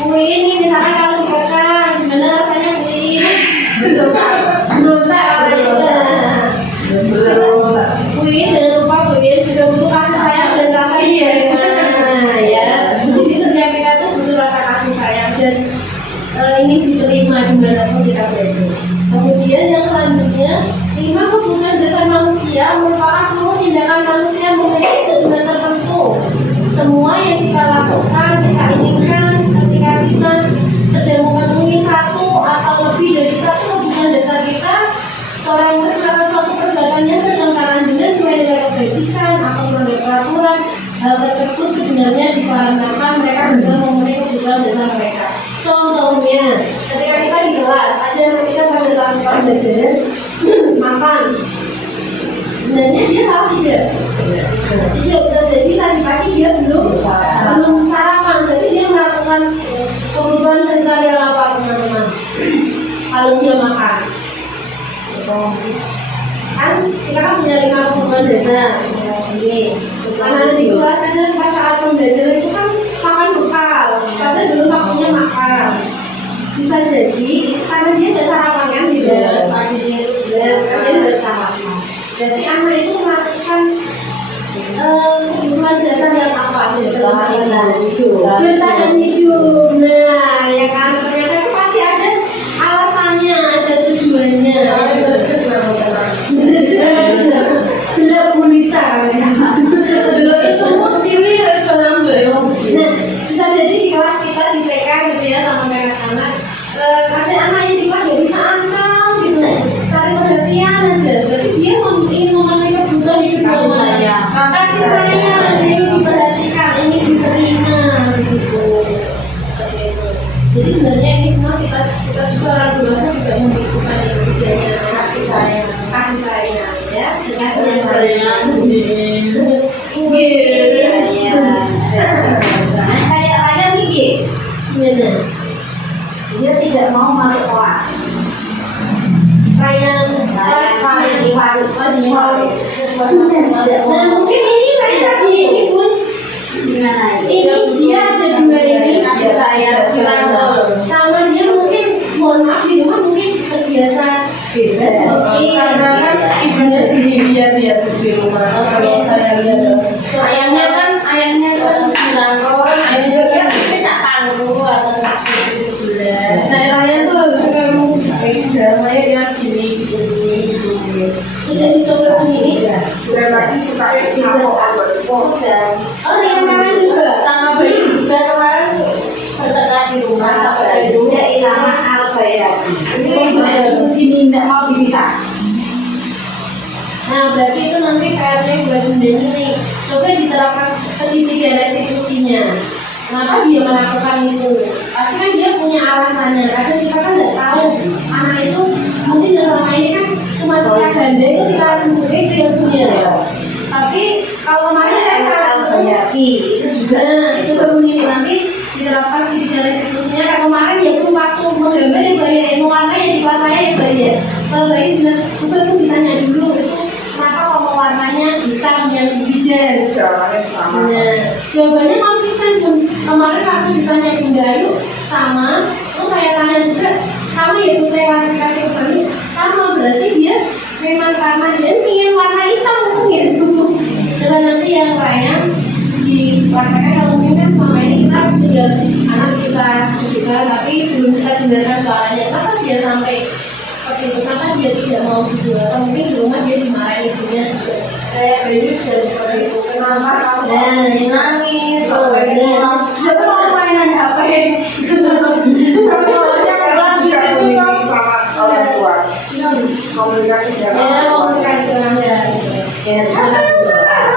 Ini misalnya kalau dikekang, gimana rasanya berontak katanya. Jangan lupa juga butuh kasih sayang dan rasa nah, ya. Jadi setiap kita tuh butuh rasa kasih sayang dan ini diterima dimanapun kita berada. Kemudian yang selanjutnya, 5 kebutuhan dasar manusia merupakan semua tindakan manusia memiliki tujuan tertentu. Semua yang kita lakukan, kita inginkan ketika kita sedang memenuhi satu atau lebih dari satu kebutuhan dasar kita, seorang murid melakukan suatu perbuatan yang bertentangan dengan nilai-nilai kebajikan atau melanggar peraturan. Hal tersebut sebenarnya dikarenakan mereka belum memenuhi kebutuhan dasar mereka. Contohnya, ketika kita di kelas, ada kita pada saat pembelajaran makan. Sebenarnya dia salah tidak? Tidak, bisa jadi tadi pagi dia belum sarapan, jadi dia melakukan kebutuhan dasar yang apa teman-teman? Kalau dia makan, kan kita kan punya 5 kebutuhan dasar. Ini, karena di kelas ada pas saat pembelajaran itu kan makan bekal, padahal belum waktunya makan. Bisa jadi karena dia nggak sarapan kan di dalam paginya itu, dia nggak sarapan. Jadi anak itu melakukan kebutuhan dasar yang apa? Bertahan hidup. Nah, ya kan ternyata itu pasti ada alasannya, ada tujuannya. Belum gulita. Semua cili harus menambah. Nah, bisa jadi di kelas kita di PK gitu ya sama anak-anak. Ada anak yang di kelas nggak bisa angkat gitu, cari perhatian aja. Berarti dia ingin memenuhi kebutuhan hidup kasih sayang, dia ingin diperhatikan, ingin diterima begitu. Jadi sebenarnya ini semua kita juga orang dewasa juga membutuhkan yang ketiga, kasih sayang ya, kasih sayang. Kayak Kiki, gimana? Dia tidak mau masuk kelas. Kayak di warung. Nah mungkin ini saya tadi ini pun Gimana ini dia ada 2 ini sama dia mungkin mohon maaf di rumah mungkin terbiasa bebas. Karena kan ibunya sendiri dia di rumah. Kalau saya lihat ayahnya kan bilang ayahnya tidak panggung atau tak di sebelah. Nah ayahnya tuh harusnya memang jarang dia sini gitu. Sudah dicoba sendiri? Sudah lagi suka Sudah. Oh Riana juga sama bayi juga kemarin bertengkar di rumah sama Albayaki. Ini tidak mau dipisah. Nah berarti itu nanti PR-nya buat Bunda ini. Coba diterapkan segitiga restitusinya. Kenapa dia melakukan itu? Pasti kan dia punya alasannya. Kadang kita kan nggak tahu anak itu mungkin selama ini kan cuma tiga ganda itu kita itu yang punya. Tapi kalau kemarin saya sangat Albayaki itu juga itu kemudian nanti diterapkan segitiga restitusinya. Kayak kemarin ya itu waktu menggambar yang bayar, mewarna yang di kelas saya yang bayar. Kalau Bayu bilang, coba aku ditanya dulu itu kenapa kok warnanya hitam yang hijau? jawabannya sama. Nah, jawabannya konsisten pun. Kemarin waktu ditanya Bunda Ayu sama, terus saya tanya juga sama ya Bu, saya klarifikasi ke Bayu sama, berarti dia memang karena dia ingin warna hitam mungkin gitu. Coba nanti yang lain dipraktekkan kalau mungkin kan selama ini kita tinggal anak kita juga, tapi belum kita dengarkan suaranya. Kenapa dia sampai seperti itu? Kenapa dia tidak mau jujur? Atau mungkin di rumah dia dimarahin ibunya juga. Kayak Bayu sudah seperti itu. Kenapa kamu nangis? Dia Aku mau mainan HP. Sebenarnya kan juga komunikasi sama orang tua. Komunikasi dengan ya orang tua. komunikasi orangnya. Ya, sangat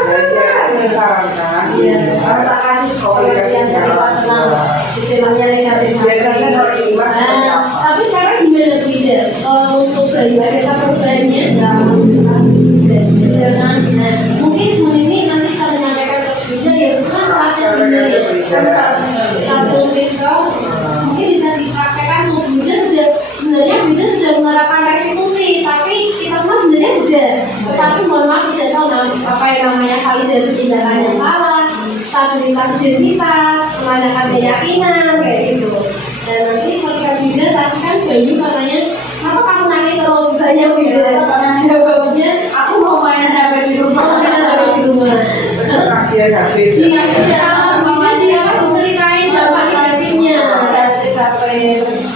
Saya menyarankan Kalau tak kasih komunikasi yang dari tenang, istilahnya negatif. biasanya kalau di rumah seperti Nah, apa? tapi sekarang gimana Bu Ida? Untuk Bayu ada perubahannya? Sedangkan, nah, mungkin Bu ini nanti saya menyampaikan ke Bu Ida ya bukan kelasnya Bu Ida ya. Satu TikTok mungkin bisa dipraktekkan. Bu Ida sudah sebenarnya Bu Ida sudah menerapkan restitusi, tapi kita semua sebenarnya sudah. Tetapi mohon maaf tidak tahu apa yang namanya validasi tindakan yang salah, stabilitas identitas, menanyakan keyakinan kayak gitu. Dan nanti ketika Bu Ida tadi kan Bayu katanya, kenapa kamu nangis terus banyak Bu Ida? Jawabnya, Aku mau main HP di rumah. aku kan ada di rumah. Terus Setelah dia nggak beda. kalau Bu Ida dia kan menceritain dampak negatifnya.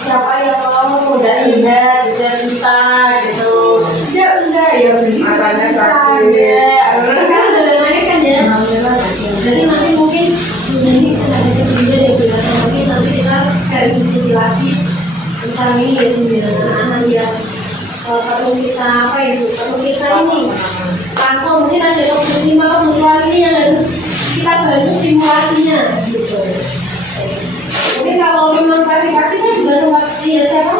Siapa yang mau udah indah, bisa gitu. Dia enggak ya Matanya sakit. Sekarang udah naik kan ya. Jadi nanti mungkin ini ada juga ya Bu Ida. Mungkin nanti kita cari diskusi lagi tentang ini ya Bu Ida, anak-anak yang perlu kita apa ya Bu? Perlu kita ini tanpa mungkin ada kebutuhan ini yang harus kita bantu stimulasinya gitu. Mungkin kalau memang pagi-pagi saya juga sempat lihat siapa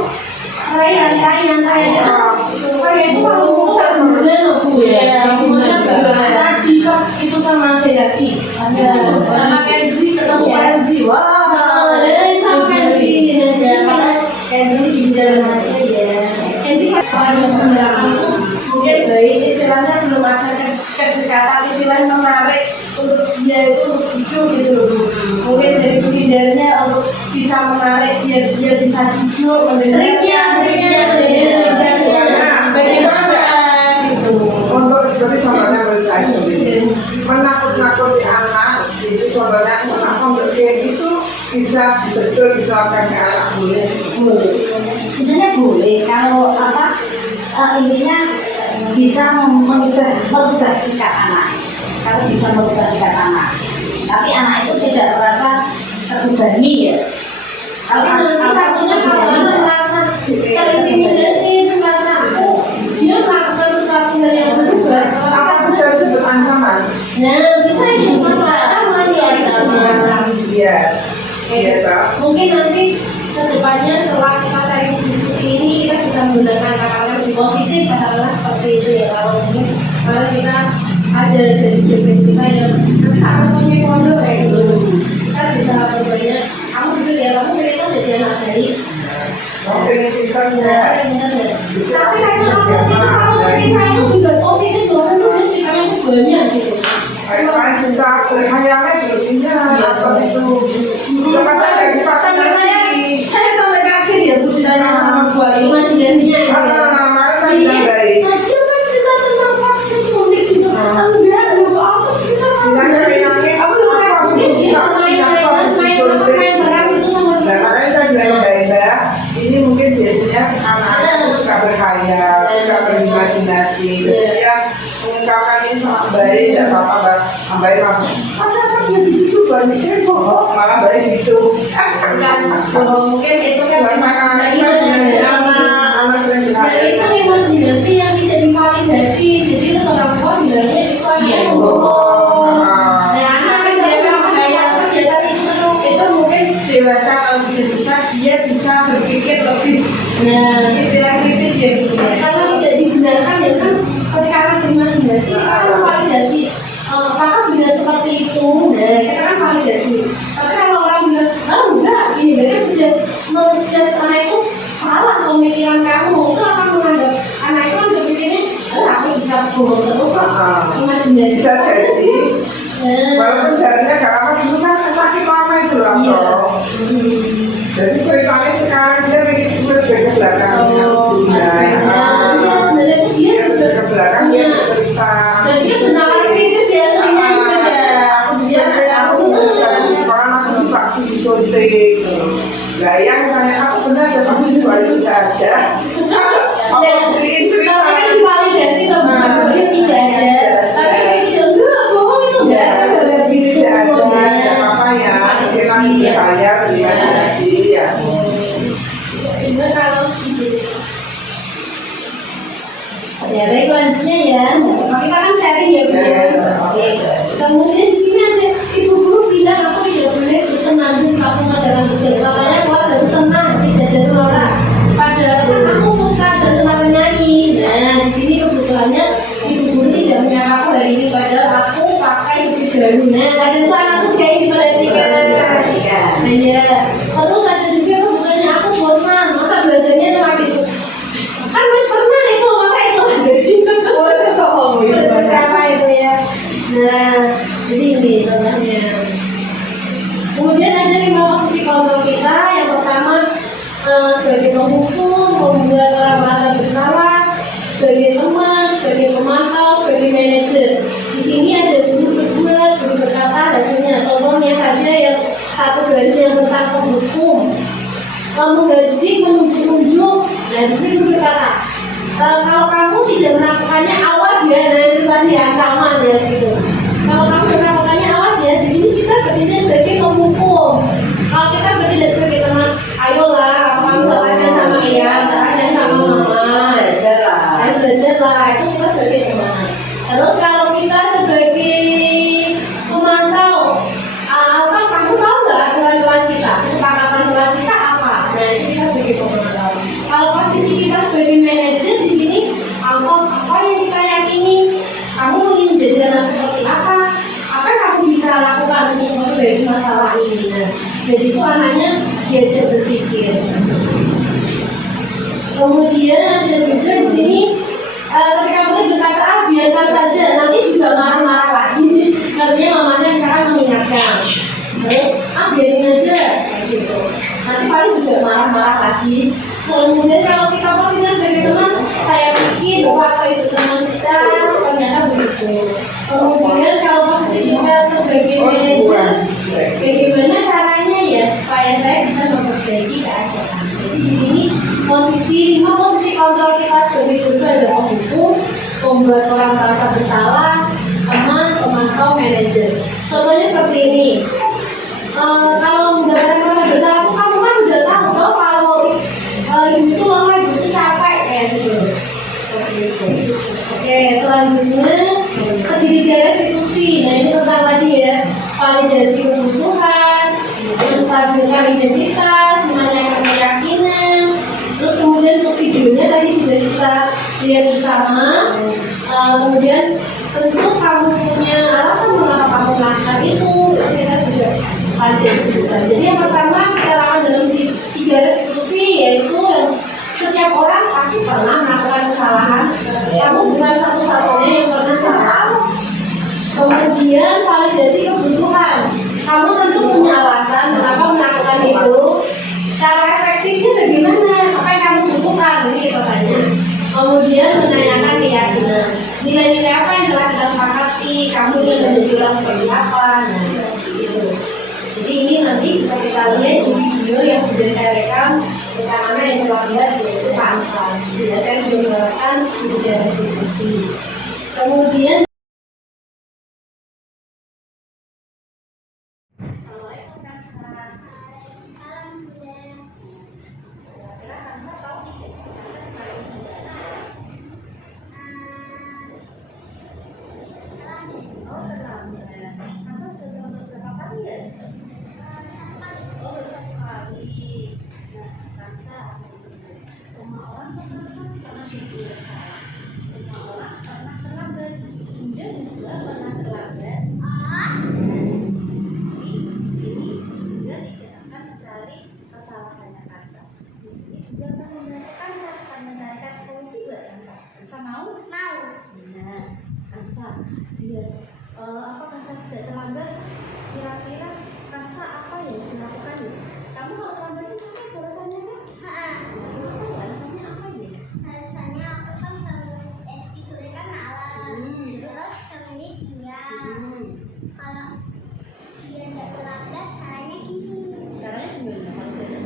Ryan itu kalau ngomong nggak bener loh Bu ya. ngaji pas itu sama Deyati. Sama Kenzi ketemu Kenzi. Wah. Dari sama Kenzi Kenzi di jalan aja ya. Kenzi kan yang menggerakkan itu Mungkin baik istilahnya belum ada kedekatan istilahnya menarik untuk dia itu untuk jujur gitu loh Bu. Mungkin dari hindarnya untuk bisa menarik biar dia bisa jujur Triknya. Bagaimana gitu. Untuk seperti contohnya menurut saya menakut-nakuti anak itu contohnya kenapa menurut saya itu bisa betul diterapkan ke anak boleh. Sebenarnya boleh kalau intinya bisa merubah sikap anak. Kalau bisa merubah sikap anak, tapi anak itu tidak merasa terbebani ya. Tapi nanti takutnya kalau anak merasa terintimidasi, merasa dia melakukan sesuatu hal yang berubah. Apa bisa disebut ancaman? Nah, bisa ya masalah sama ya. Iya. Iya Kak. Mungkin nanti kedepannya setelah kita sering diskusi ini kita bisa menggunakan kata-kata lebih positif, kata-kata seperti itu ya. Kalau mungkin kalau kita ada dari GP kita yang nanti akan punya pondok kayak gitu, kita bisa berbanyak. Kamu dulu ya, kamu mereka jadi anak baik. Oke, kita Nah, benar ya. Tapi kalau cerita itu juga positif loh, kan udah ceritanya itu banyak gitu. Kayak cinta berkhayalnya berlebihan apa itu? Kata kayak divaksinasi. Saya sampai kaget ya Bu ditanya sama Bu Ayu. Imajinasinya itu ya. Makanya saya bilang baik. Ngaji kan cerita tentang vaksin suntik gitu. Enggak, lu aku cerita sama Bilang khayalnya aku lu kayak Mungkin dia main berat itu sama Nah, makanya saya bilang baik-baik. Ini mungkin biasanya anak itu suka berkhayal, suka berimajinasi. Jadi dia mengungkapkan ini sama baik, tidak apa-apa, baik apa? Apa dia begitu banyak saya bohong, malah baik gitu. mungkin itu kan Imajinasi anak sering Nah, itu berkhayal. imajinasi yang tidak divalidasi. Jadi itu orang tua bilangnya itu anak bohong. Nah, anak kan dia melakukan kegiatan itu terus. itu mungkin dewasa kalau sudah bisa dia bisa berpikir lebih Nah, istilah kritis ya gitu ya. kalau tidak dibenarkan ya kan ketika anak berimajinasi kita kan validasi. Apakah benar seperti itu? Nah, kita kan validasi. Tapi kalau orang bilang, oh enggak, ini berarti sudah mengejat anak itu salah pemikiran kamu. Itu akan menganggap anak itu kan berpikirnya, aku bisa bohong terus kok. Imajinasi. Bisa jadi, Nah, walaupun jalannya gak apa dulu kan sakit lama itu loh. iya. Jadi ceritanya sekarang dia mikir terus ke belakang. Nah, iya, dan itu dia juga ke belakang dia cerita. dan dia benar kritis ya seringnya juga ya. Aku bisa kayak aku di sekolah aku divaksin disuntik. Lah yang tanya aku benar ada vaksin bayu tidak ada. Apa beliin cerita? Tapi kan divalidasi tuh bisa bayu tidak ada. Tapi bayu tidak enggak bohong itu enggak ada diri Tidak ada apa-apa ya. Dia kan dibayar beli vaksinasi ya. Juga kalau ya baik lanjutnya ya. Kita kan sharing ya Bu. Oke. Kemudian di sini ada ibu guru bilang aku tidak boleh bersenandung waktu mengerjakan tugas. Makanya kelas harus senang, tidak ada suara. Padahal kan aku suka dan senang menyanyi. Nah di sini kebetulannya ibu guru tidak menyapa aku hari ini. Padahal aku pakai jepit baru. Nah ada tuh anakku kayak diperhatikan. Nah ya. Terus ada juga kebetulannya aku bosan. Masa belajarnya cuma gitu. Kan mas pernah itu masa itu Boleh sombong gitu. siapa itu ya. Nah jadi ini contohnya. Kemudian ada 5 posisi kontrol kita. Yang pertama sebagai penghukum, membuat orang merasa bersalah, sebagai teman, sebagai pemantau, sebagai manajer. Di sini ada guru berdua, guru berkata hasilnya. Contohnya saja yang satu garis yang tentang penghukum, menggadik, menunjuk-nunjuk. Nah di sini guru berkata, kalau kamu tidak melakukannya awas ya. Nah itu tadi ancaman ya gitu. Kalau kamu tidak melakukannya awas ya. Di sini kita bertindak sebagai penghukum. Kalau kita bertindak sebagai teman, ayolah kamu gak kasihan sama ayah, gak kasihan sama mama. Belajar lah. Ayo belajar lah. Itu kita sebagai teman. Terus kalau kita sebagai pemantau, apa kamu tahu nggak aturan kelas kita, kesepakatan kelas kita apa? Nah itu kita sebagai pemantau. Kalau posisi kita sebagai manajer di sini, apa yang kita yakini, kamu ingin menjadi anak seperti apa? Apa yang kamu bisa lakukan untuk memperbaiki masalah ini? Nah, jadi itu anaknya diajak berpikir. Kemudian ada juga di sini ketika murid berkata biarkan saja, nanti juga marah-marah lagi. Artinya mamanya misalkan mengingatkan, terus biarin aja kayak gitu. Nanti paling juga marah-marah lagi. Kemudian kalau kita posisinya sebagai teman, saya pikir waktu itu teman kita ternyata begitu. Kemudian kalau posisi kita sebagai manajer, bagaimana caranya ya supaya saya bisa memperbaiki keadaan. Jadi di sini posisi 5 posisi kontrol kita sebagai guru adalah penghukum, membuat orang merasa bersalah, teman, pemantau, manajer. Contohnya seperti ini. Kalau membuat orang merasa bersalah, kamu kan sudah tahu toh kalau ibu itu lelah, ibu itu capek kayak gitu. Oke, selanjutnya terdiri dari restitusi. Nah ini tentang tadi ya, validasi kebutuhan, menstabilkan identitas, menanyakan keyakinan. Terus kemudian untuk videonya tadi sudah kita lihat bersama. Kemudian tentu kamu punya alasan mengapa kamu melakukan itu. Kita juga validasi kebutuhan. Jadi yang pertama kita lakukan dalam 3 restitusi, yaitu yang setiap orang pasti pernah melakukan kesalahan. Kamu bukan satu-satunya yang pernah salah. Kemudian validasi kebutuhan. Kamu tentu punya alasan kenapa melakukan itu. Cara efektifnya bagaimana? Apa yang kamu butuhkan? Ini kita tanya. Kemudian menanyakan keyakinan. Nilai-nilai apa yang telah kita sepakati? Kamu ingin menjadi orang seperti apa? Nah, itu. Jadi ini nanti bisa kita lihat di video yang sudah saya rekam. Karena yang telah lihat yaitu Pak Ansar. Jadi saya sudah mengatakan sudah restitusi. Kemudian apa Kansa tidak terlambat, kira-kira Kansa apa yang dilakukan ya? Kamu kalau terlambat itu kan alasannya kan? Alasannya apa ya? Alasannya aku kan tidurnya kan malam, terus temennya siang. Kalau dia tidak terlambat, caranya gini. Caranya gimana? Kalau tidak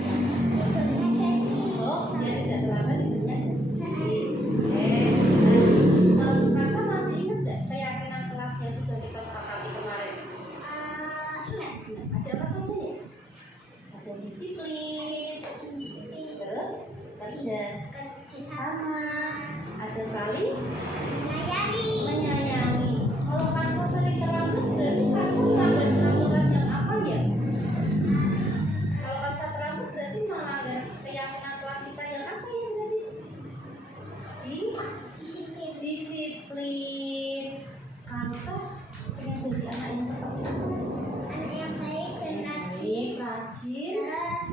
rajin, terus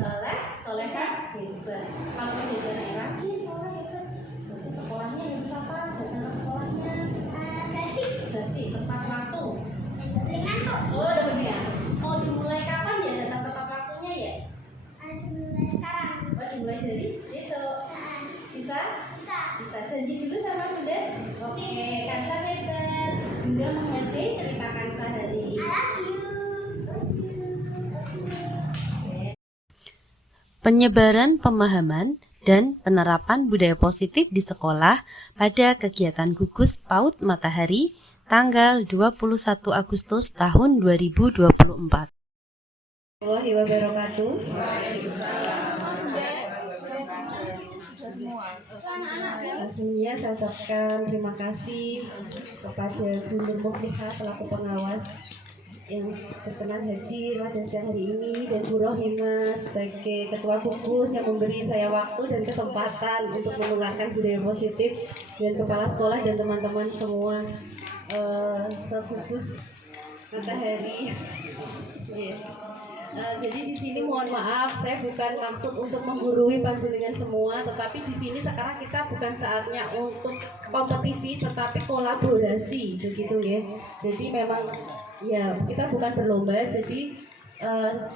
soleh, soleh kan hebat. Kalau kerjanya rajin, soleh hebat. Berarti sekolahnya yang bisa apa? Datang ke sekolahnya. bersih, Tepat waktu. ringan kok. Oh, udah ya. Mau dimulai kapan ya datang tepat waktunya ya? Mulai sekarang. Oh, dimulai dari besok. Bisa? Bisa. Bisa janji dulu sama Bunda? Oke, Kansa hebat. Bunda mengerti cerita Kansa hari ini. I love you. Penyebaran pemahaman dan penerapan budaya positif di sekolah pada kegiatan gugus PAUD Matahari tanggal 21 Agustus tahun 2024. Warahmatullahi wabarakatuh. Sebelumnya saya ucapkan terima kasih kepada Bu Nur Mufliha selaku pengawas yang berkenan hadir pada siang hari ini, dan Bu Rohimah sebagai ketua gugus yang memberi saya waktu dan kesempatan untuk menularkan budaya positif, dan kepala sekolah dan teman-teman semua segugus Matahari. Yeah. Jadi di sini mohon maaf, saya bukan maksud untuk menggurui panjenengan semua, tetapi di sini sekarang kita bukan saatnya untuk kompetisi, tetapi kolaborasi, begitu ya. Jadi memang ya kita bukan berlomba, jadi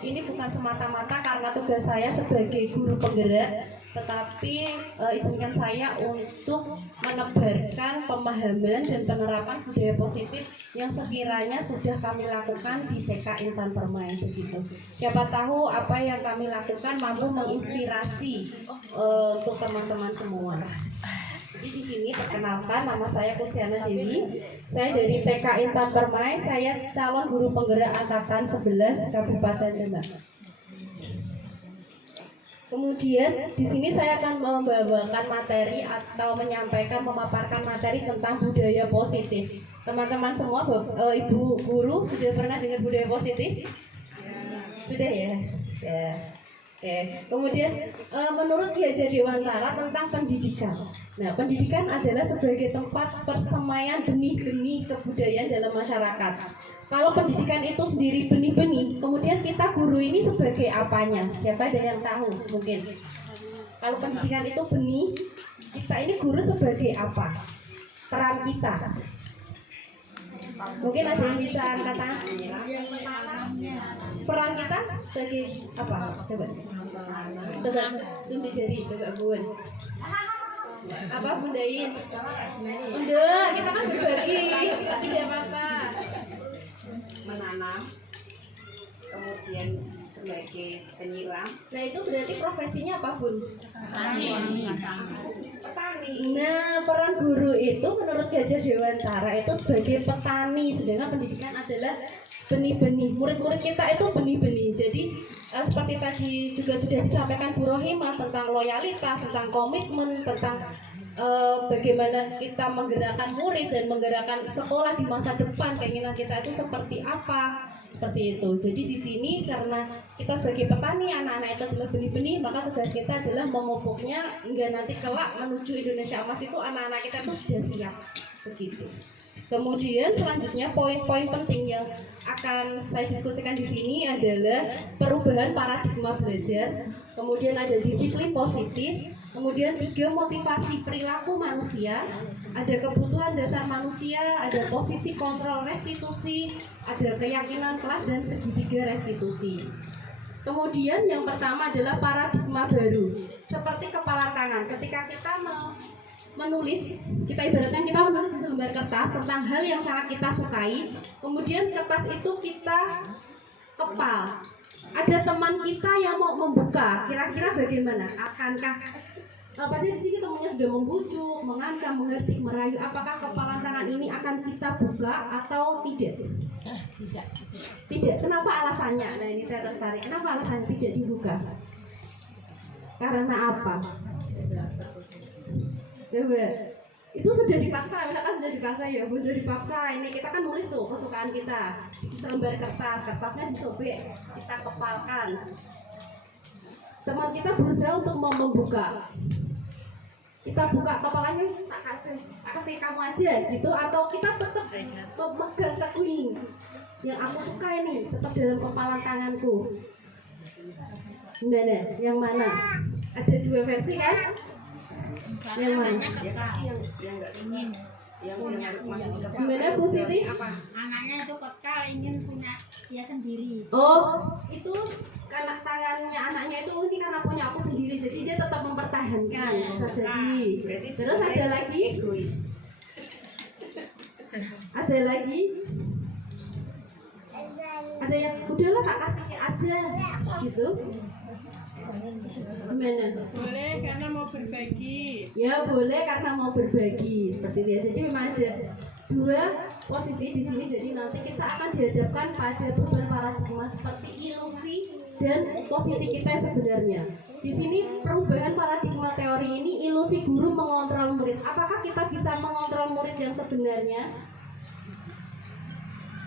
ini bukan semata-mata karena tugas saya sebagai guru penggerak, tetapi izinkan saya untuk menebarkan pemahaman dan penerapan budaya positif yang sekiranya sudah kami lakukan di TK Intan Permai, begitu. Siapa tahu apa yang kami lakukan mampu menginspirasi untuk teman-teman semua. Jadi di sini perkenalkan, nama saya Kustiana Dewi. Saya dari TK Intan Permai, saya calon guru penggerak angkatan 11 Kabupaten Demak. Kemudian di sini saya akan membawakan materi atau menyampaikan, memaparkan materi tentang budaya positif. Teman-teman semua, Ibu guru sudah pernah dengar budaya positif? Sudah ya? Ya. Oke. Kemudian menurut Ki Hajar Dewantara tentang pendidikan. Nah, pendidikan adalah sebagai tempat persemaian benih-benih kebudayaan dalam masyarakat. Kalau pendidikan itu sendiri benih-benih, kemudian kita guru ini sebagai apanya? Siapa ada yang tahu? Mungkin. Kalau pendidikan itu benih, kita ini guru sebagai apa? Peran kita. Mungkin ada yang bisa angkat tangan? Peran kita sebagai apa? Coba tunjuk jari, coba Bun. Apa Bundain? Bunda, kita kan berbagi, tidak apa-apa. Menanam, kemudian sebagai penyiram. Nah itu berarti profesinya apa Bun? Petani. Nah peran guru itu menurut Ki Hajar Dewantara itu sebagai petani, sedangkan pendidikan adalah benih-benih. Murid-murid kita itu benih-benih. Jadi seperti tadi juga sudah disampaikan Bu Rohimah tentang loyalitas, tentang komitmen, tentang bagaimana kita menggerakkan murid dan menggerakkan sekolah di masa depan, keinginan kita itu seperti apa, seperti itu. Jadi di sini karena kita sebagai petani, anak-anak itu adalah benih-benih, maka tugas kita adalah memupuknya hingga nanti kelak menuju Indonesia Emas itu anak-anak kita itu sudah siap, begitu. Kemudian selanjutnya poin-poin penting yang akan saya diskusikan di sini adalah perubahan paradigma belajar, kemudian ada disiplin positif, kemudian 3 motivasi perilaku manusia, ada kebutuhan dasar manusia, ada posisi kontrol restitusi, ada keyakinan kelas dan segitiga restitusi. Kemudian yang pertama adalah paradigma baru, seperti kepala tangan. Ketika kita menulis, kita ibaratkan kita menulis di selembar kertas tentang hal yang sangat kita sukai, kemudian kertas itu kita kepal. Ada teman kita yang mau membuka, kira-kira bagaimana? Akankah pada di sini temannya sudah membujuk, mengancam, menghardik, merayu, apakah kepalan tangan ini akan kita buka atau tidak? Tidak. Kenapa alasannya? Nah ini saya tertarik. Kenapa alasannya tidak dibuka? Karena apa? Coba. Itu sudah dipaksa, misalkan sudah dipaksa ya, sudah dipaksa. Ini kita kan nulis tuh kesukaan kita di selembar kertas, kertasnya disobek, kita kepalkan. Teman kita berusaha untuk membuka. Kita buka kepalanya, tak kasih kamu aja gitu, atau kita tetap memegang teguh ini yang aku suka ini tetap dalam kepalan tanganku. Gimana? Yang mana? Ada 2 versi kan? Yang mana? yang nggak ingin yang harus masuk ke Gimana Bu Siti? Anaknya itu kekal ingin punya dia sendiri. Oh, itu karena tangannya anaknya itu ini karena punya aku sendiri, jadi dia tetap mempertahankan. Bisa jadi. Berarti Terus ada lagi? egois. Ada lagi? Ada yang udahlah tak kasih aja gitu. Gimana? Boleh karena mau berbagi. Ya boleh karena mau berbagi seperti itu ya. Jadi memang ada 2 posisi di sini. Jadi nanti kita akan dihadapkan pada perubahan paradigma seperti ilusi dan posisi kita yang sebenarnya. Di sini perubahan paradigma teori ini ilusi guru mengontrol murid. Apakah kita bisa mengontrol murid yang sebenarnya?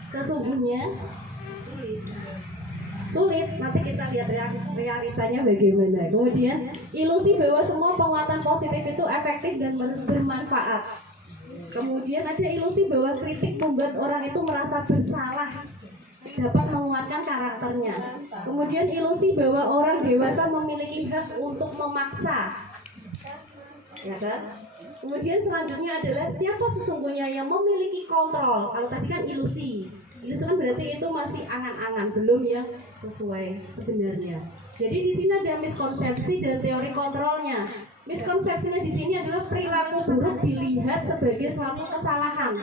Sesungguhnya sulit. Nanti kita lihat realitanya bagaimana. Kemudian ilusi bahwa semua penguatan positif itu efektif dan bermanfaat. Kemudian ada ilusi bahwa kritik membuat orang itu merasa bersalah, dapat menguatkan karakternya. Kemudian ilusi bahwa orang dewasa memiliki hak untuk memaksa, ya kan? Kemudian selanjutnya adalah siapa sesungguhnya yang memiliki kontrol. Kalau tadi kan ilusi. Ilusi kan berarti itu masih angan-angan, belum yang sesuai sebenarnya. Jadi di sini ada miskonsepsi dan teori kontrolnya. Miskonsepsinya di sini adalah perilaku buruk dilihat sebagai suatu kesalahan.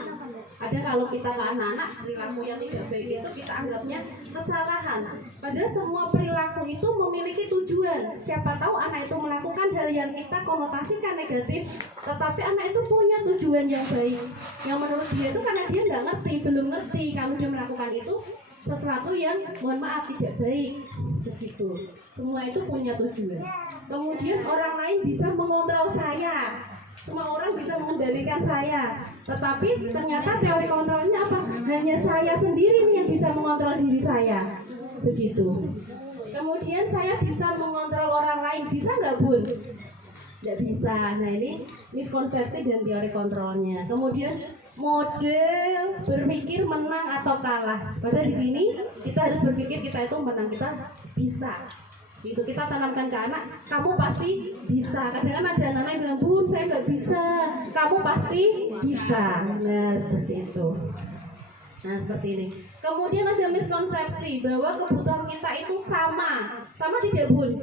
Ada kalau kita ke anak-anak perilaku yang tidak baik itu kita anggapnya kesalahan. Padahal semua perilaku itu memiliki tujuan. Siapa tahu anak itu melakukan hal yang kita konotasikan negatif, tetapi anak itu punya tujuan yang baik. Yang menurut dia itu karena dia nggak ngerti, belum ngerti kalau dia melakukan itu sesuatu yang mohon maaf tidak baik begitu. Semua itu punya tujuan. Kemudian orang lain bisa mengontrol saya. Semua orang bisa mengendalikan saya, tetapi ternyata teori kontrolnya apa? Hanya saya sendiri nih yang bisa mengontrol diri saya, begitu. Kemudian saya bisa mengontrol orang lain, bisa nggak Bun? Nggak bisa. Nah ini miskonsepsi dan teori kontrolnya. Kemudian model berpikir menang atau kalah. Padahal di sini kita harus berpikir kita itu menang, kita bisa. Itu kita tanamkan ke anak, kamu pasti bisa. Kadang-kadang ada anak yang bilang, Bun saya nggak bisa, kamu pasti bisa. Nah seperti itu. Nah seperti ini. Kemudian ada miskonsepsi bahwa kebutuhan kita itu sama. Sama tidak Bun?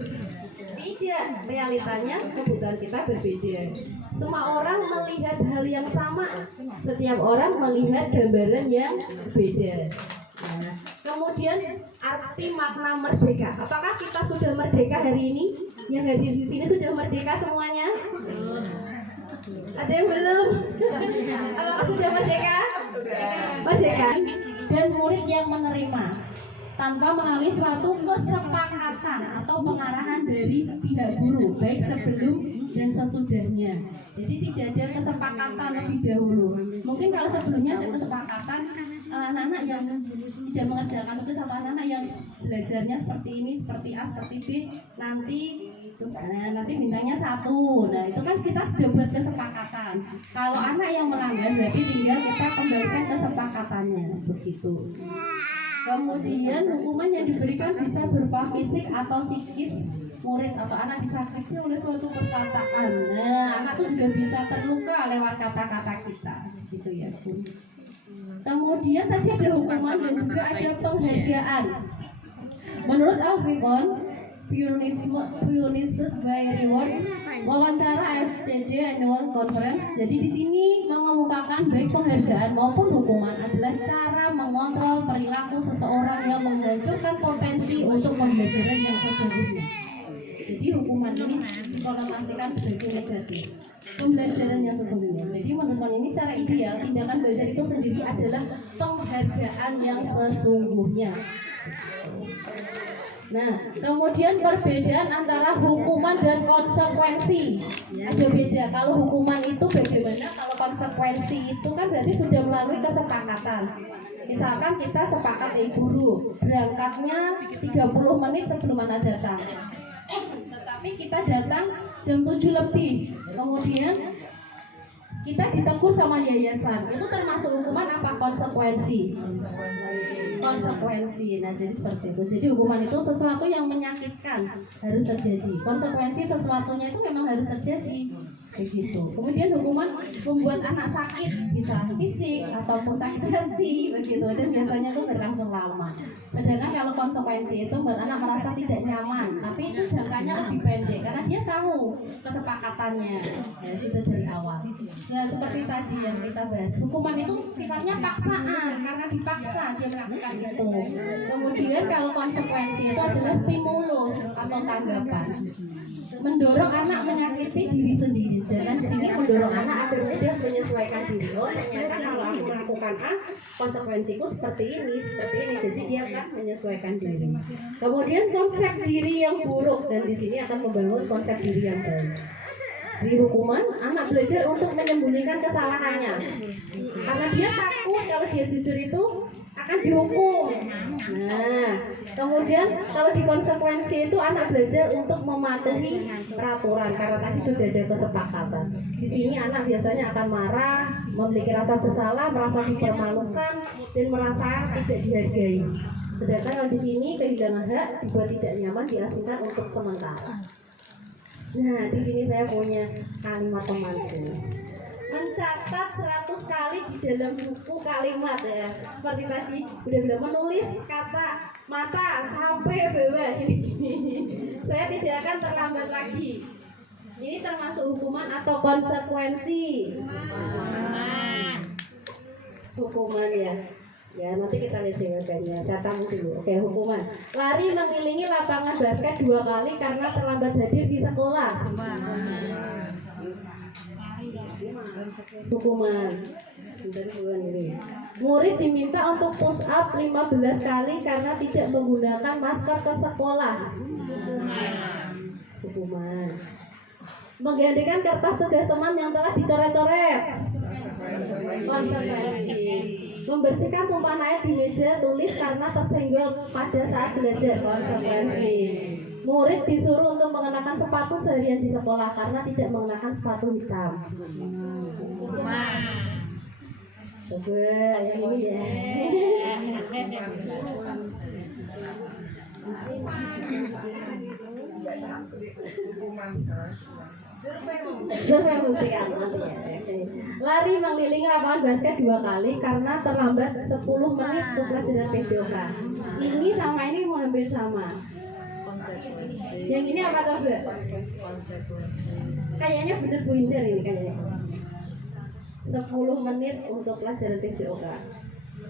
Tidak. Realitanya kebutuhan kita berbeda. Semua orang melihat hal yang sama. Setiap orang melihat gambaran yang berbeda. Nah, kemudian arti makna merdeka. Apakah kita sudah merdeka hari ini? Yang hadir di sini sudah merdeka semuanya? Ada yang belum? Apakah sudah merdeka? Merdeka. Dan murid yang menerima tanpa melalui suatu kesepakatan atau pengarahan dari pihak guru baik sebelum dan sesudahnya. Jadi tidak ada kesepakatan lebih dahulu. Mungkin kalau sebelumnya ada kesepakatan anak-anak yang tidak mengerjakan tugas atau anak-anak yang belajarnya seperti ini, seperti A, seperti B, nanti bintangnya 1. Nah itu kan kita sudah buat kesepakatan. Kalau anak yang melanggar berarti tinggal kita kembalikan kesepakatannya, begitu. Kemudian hukuman yang diberikan bisa berupa fisik atau psikis. Murid atau anak disakiti oleh suatu perkataan. Nah, anak itu juga bisa terluka lewat kata-kata kita, gitu ya, Bu. Kemudian tadi ada hukuman dan juga ada penghargaan. Menurut Alvivon, Pionism by Reward, wawancara SCD Annual Conference. Jadi di sini mengemukakan baik penghargaan maupun hukuman adalah cara mengontrol perilaku seseorang yang menghancurkan potensi untuk pembelajaran yang sesungguhnya. Jadi hukuman ini dikonotasikan sebagai negatif, pembelajaran yang sesungguhnya. Jadi menurut ini secara ideal tindakan belajar itu sendiri adalah penghargaan yang sesungguhnya. Nah, kemudian perbedaan antara hukuman dan konsekuensi. Ada beda. Kalau hukuman itu bagaimana? Kalau konsekuensi itu kan berarti sudah melalui kesepakatan. Misalkan kita sepakat guru berangkatnya 30 menit sebelum anak datang. Tetapi kita datang jam 7 lebih. Kemudian kita ditegur sama yayasan. Itu termasuk hukuman apa konsekuensi? konsekuensi. Nah, jadi seperti itu. Jadi hukuman itu sesuatu yang menyakitkan harus terjadi. Konsekuensi sesuatunya itu memang harus terjadi. Begitu. Kemudian hukuman membuat anak sakit, bisa fisik ataupun sakit hati, begitu. Dan biasanya itu berlangsung lama. Sedangkan kalau konsekuensi itu membuat anak merasa tidak nyaman, tapi itu jangkanya lebih pendek karena dia tahu kesepakatannya. Ya, situ dari awal. Nah, seperti tadi yang kita bahas, hukuman itu sifatnya paksaan karena dipaksa dia melakukan itu. Kemudian kalau konsekuensi itu adalah stimulus atau tanggapan, mendorong anak menyakiti diri sendiri. Dan di sini mendorong anak agar dia menyesuaikan diri. Oh, ternyata kalau aku melakukan A, konsekuensiku seperti ini. Jadi dia akan menyesuaikan diri. Kemudian konsep diri yang buruk, dan di sini akan membangun konsep diri yang baik. Di hukuman, anak belajar untuk menyembunyikan kesalahannya. Karena dia takut kalau dia jujur itu akan dihukum. Nah, kemudian kalau di konsekuensi itu anak belajar untuk mematuhi peraturan karena tadi sudah ada kesepakatan. Di sini anak biasanya akan marah, memiliki rasa bersalah, merasa dipermalukan, dan merasa tidak dihargai. Sedangkan kalau di sini kehilangan hak dibuat tidak nyaman, diasingkan untuk sementara. Nah, di sini saya punya kalimat pemandu. Mencatat 100 kali di dalam buku kalimat ya. Seperti tadi udah bilang menulis kata mata sampai bawah ini. Saya tidak akan terlambat lagi. Ini termasuk hukuman atau konsekuensi? Hukuman ya. Ya, nanti kita lihat jawabannya. Saya tahu dulu. Oke, hukuman. Lari mengelilingi lapangan basket 2 kali karena terlambat hadir di sekolah. Hukuman. Murid diminta untuk push up 15 kali karena tidak menggunakan masker ke sekolah. Hukuman. Menggantikan kertas tugas teman yang telah dicoret-coret. Konsekuensi. Membersihkan tumpahan air di meja tulis karena tersenggol pada saat belajar. Konsekuensi. Murid disuruh untuk mengenakan sepatu seharian di sekolah karena tidak mengenakan sepatu hitam. Coba ini ya. Survei membuktikan. Lari mengelilingi lapangan basket 2 kali karena terlambat 10 menit untuk pelajaran PJOK. Ini sama ini mau hampir sama. Yang ini apa coba? Kayaknya bener Bu Indar ini kayaknya. 10 menit untuk pelajaran PJOK.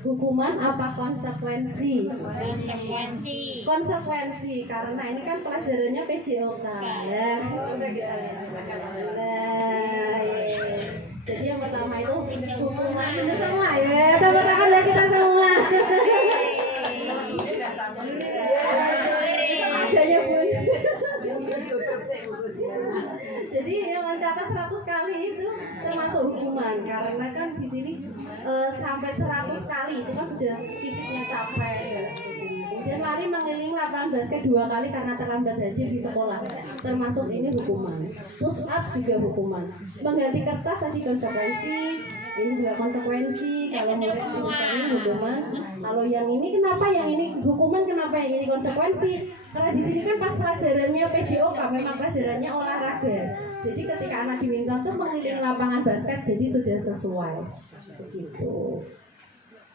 Hukuman apa konsekuensi? Konsekuensi karena ini kan pelajarannya PJOK ya. Jadi yang pertama itu hukuman itu semua ya. Tepuk tangan ya kita semua. Adanya Bu. Jadi yang mencatat 100 kali itu termasuk hukuman karena kan di sini sampai 100 kali itu kan sudah fisiknya capek ya. Kemudian lari mengelilingi lapangan basket 2 kali karena terlambat hadir di sekolah, termasuk ini hukuman. Push up juga hukuman. Mengganti kertas tadi konsekuensi, ini juga konsekuensi. Kalau murid ini hukuman. Kalau yang ini kenapa yang ini hukuman, kenapa yang ini konsekuensi? Karena di sini kan pas pelajarannya PJOK memang pelajarannya olahraga. Jadi ketika anak diminta tuh mengelilingi lapangan basket, jadi sudah sesuai. Begitu.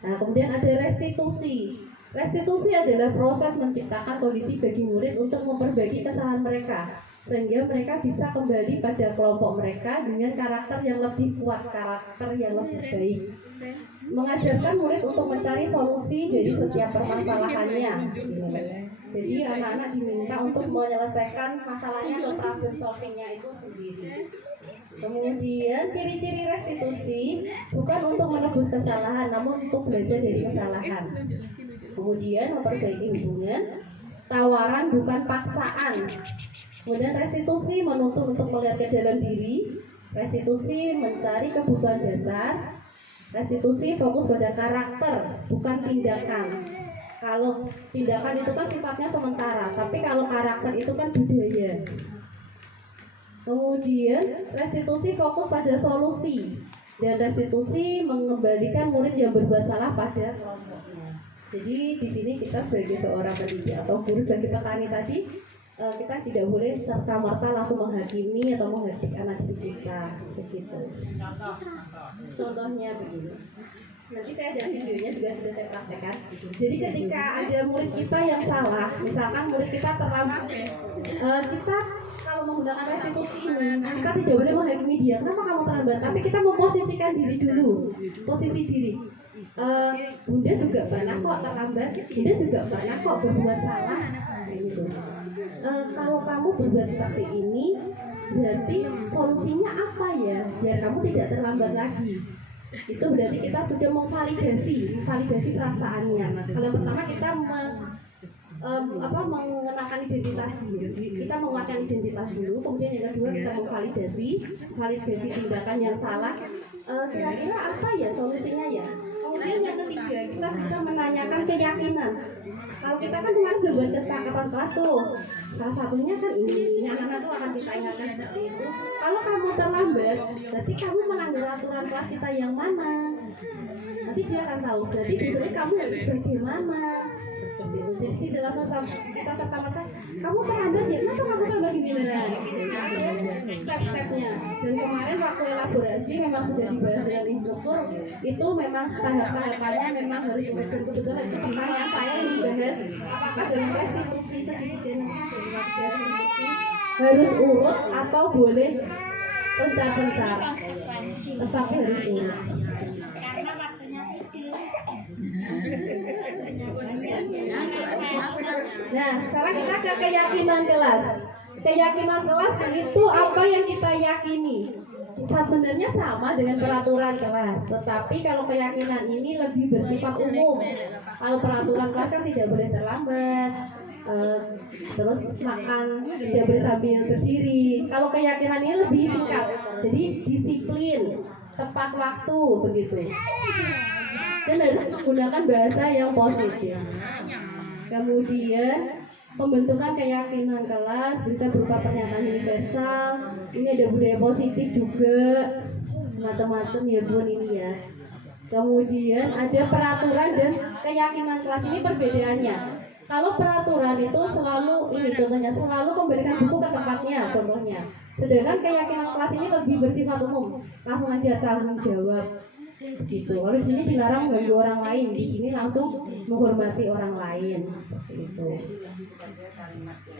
Nah, kemudian ada restitusi. Restitusi adalah proses menciptakan kondisi bagi murid untuk memperbaiki kesalahan mereka sehingga mereka bisa kembali pada kelompok mereka dengan karakter yang lebih kuat, karakter yang lebih baik. Mengajarkan murid untuk mencari solusi dari setiap permasalahannya. Jadi anak-anak diminta untuk menyelesaikan masalahnya atau problem solvingnya itu sendiri. Kemudian ciri-ciri restitusi bukan untuk menebus kesalahan, namun untuk belajar dari kesalahan. Kemudian memperbaiki hubungan, tawaran bukan paksaan. Kemudian restitusi menuntut untuk melihat ke dalam diri, restitusi mencari kebutuhan dasar, restitusi fokus pada karakter bukan tindakan. Kalau tindakan itu kan sifatnya sementara, tapi kalau karakter itu kan budaya. Kemudian restitusi fokus pada solusi dan restitusi mengembalikan murid yang berbuat salah pada kelompoknya. Jadi di sini kita sebagai seorang pendidik atau guru sebagai petani tadi, kita tidak boleh serta merta langsung menghakimi atau menghardik anak didik kita, begitu. Contohnya begini. Nanti saya ada videonya juga sudah saya praktekkan. Jadi ketika ada murid kita yang salah, misalkan murid kita terlambat, kita kalau menggunakan restitusi ini, kita tidak boleh menghakimi dia. Kenapa kamu terlambat? Tapi kita memposisikan diri dulu, posisi diri. Bunda juga pernah kok terlambat, Bunda juga pernah kok berbuat salah, gitu. Kalau kamu berbuat seperti ini, berarti solusinya apa ya? Biar kamu tidak terlambat lagi. Itu berarti kita sudah memvalidasi perasaannya. Kalau pertama kita mengenakan identitas dulu, kita menguatkan identitas dulu. Kemudian yang kedua kita memvalidasi tindakan yang salah. Kira-kira apa ya solusinya ya? Kemudian yang ketiga kita bisa menanyakan keyakinan. Kalau kita kan cuma buat kesepakatan kelas tuh, salah satunya kan ini, anak-anak tuh akan kita ingatkan seperti itu. Kalau kamu terlambat, berarti kamu melanggar aturan kelas kita yang mana? Nanti dia akan tahu. Berarti besoknya kamu harus bagaimana? Jadi tidak langsung kita serta-merta kamu terlambat ya, kenapa kamu terlambat gini step-stepnya. Dan kemarin waktu elaborasi memang sudah dibahas dengan instruktur, itu memang tahap-tahapannya memang harus betul-betul itu pertanyaan saya yang dibahas apakah dalam restitusi segitiga restitusi harus urut atau boleh pencar-pencar, tetapi harus urut. Nah, sekarang kita ke keyakinan kelas. Keyakinan kelas itu apa yang kita yakini. Sebenarnya sama dengan peraturan kelas, tetapi kalau keyakinan ini lebih bersifat umum. Kalau peraturan kelas kan tidak boleh terlambat, terus makan tidak boleh sambil berdiri. Kalau keyakinan ini lebih singkat, jadi disiplin, tepat waktu begitu. Dan harus menggunakan bahasa yang positif. Kemudian pembentukan keyakinan kelas bisa berupa pernyataan universal. Ini ada budaya positif juga, macam-macam ya Bun ini ya. Kemudian ada peraturan dan keyakinan kelas, ini perbedaannya. Kalau peraturan itu selalu ini contohnya selalu kembalikan buku ke tempatnya contohnya. Sedangkan keyakinan kelas ini lebih bersifat umum, langsung aja tanggung jawab. Gitu. Kalau di sini dilarang mengganggu orang lain, di sini langsung menghormati orang lain. Gitu.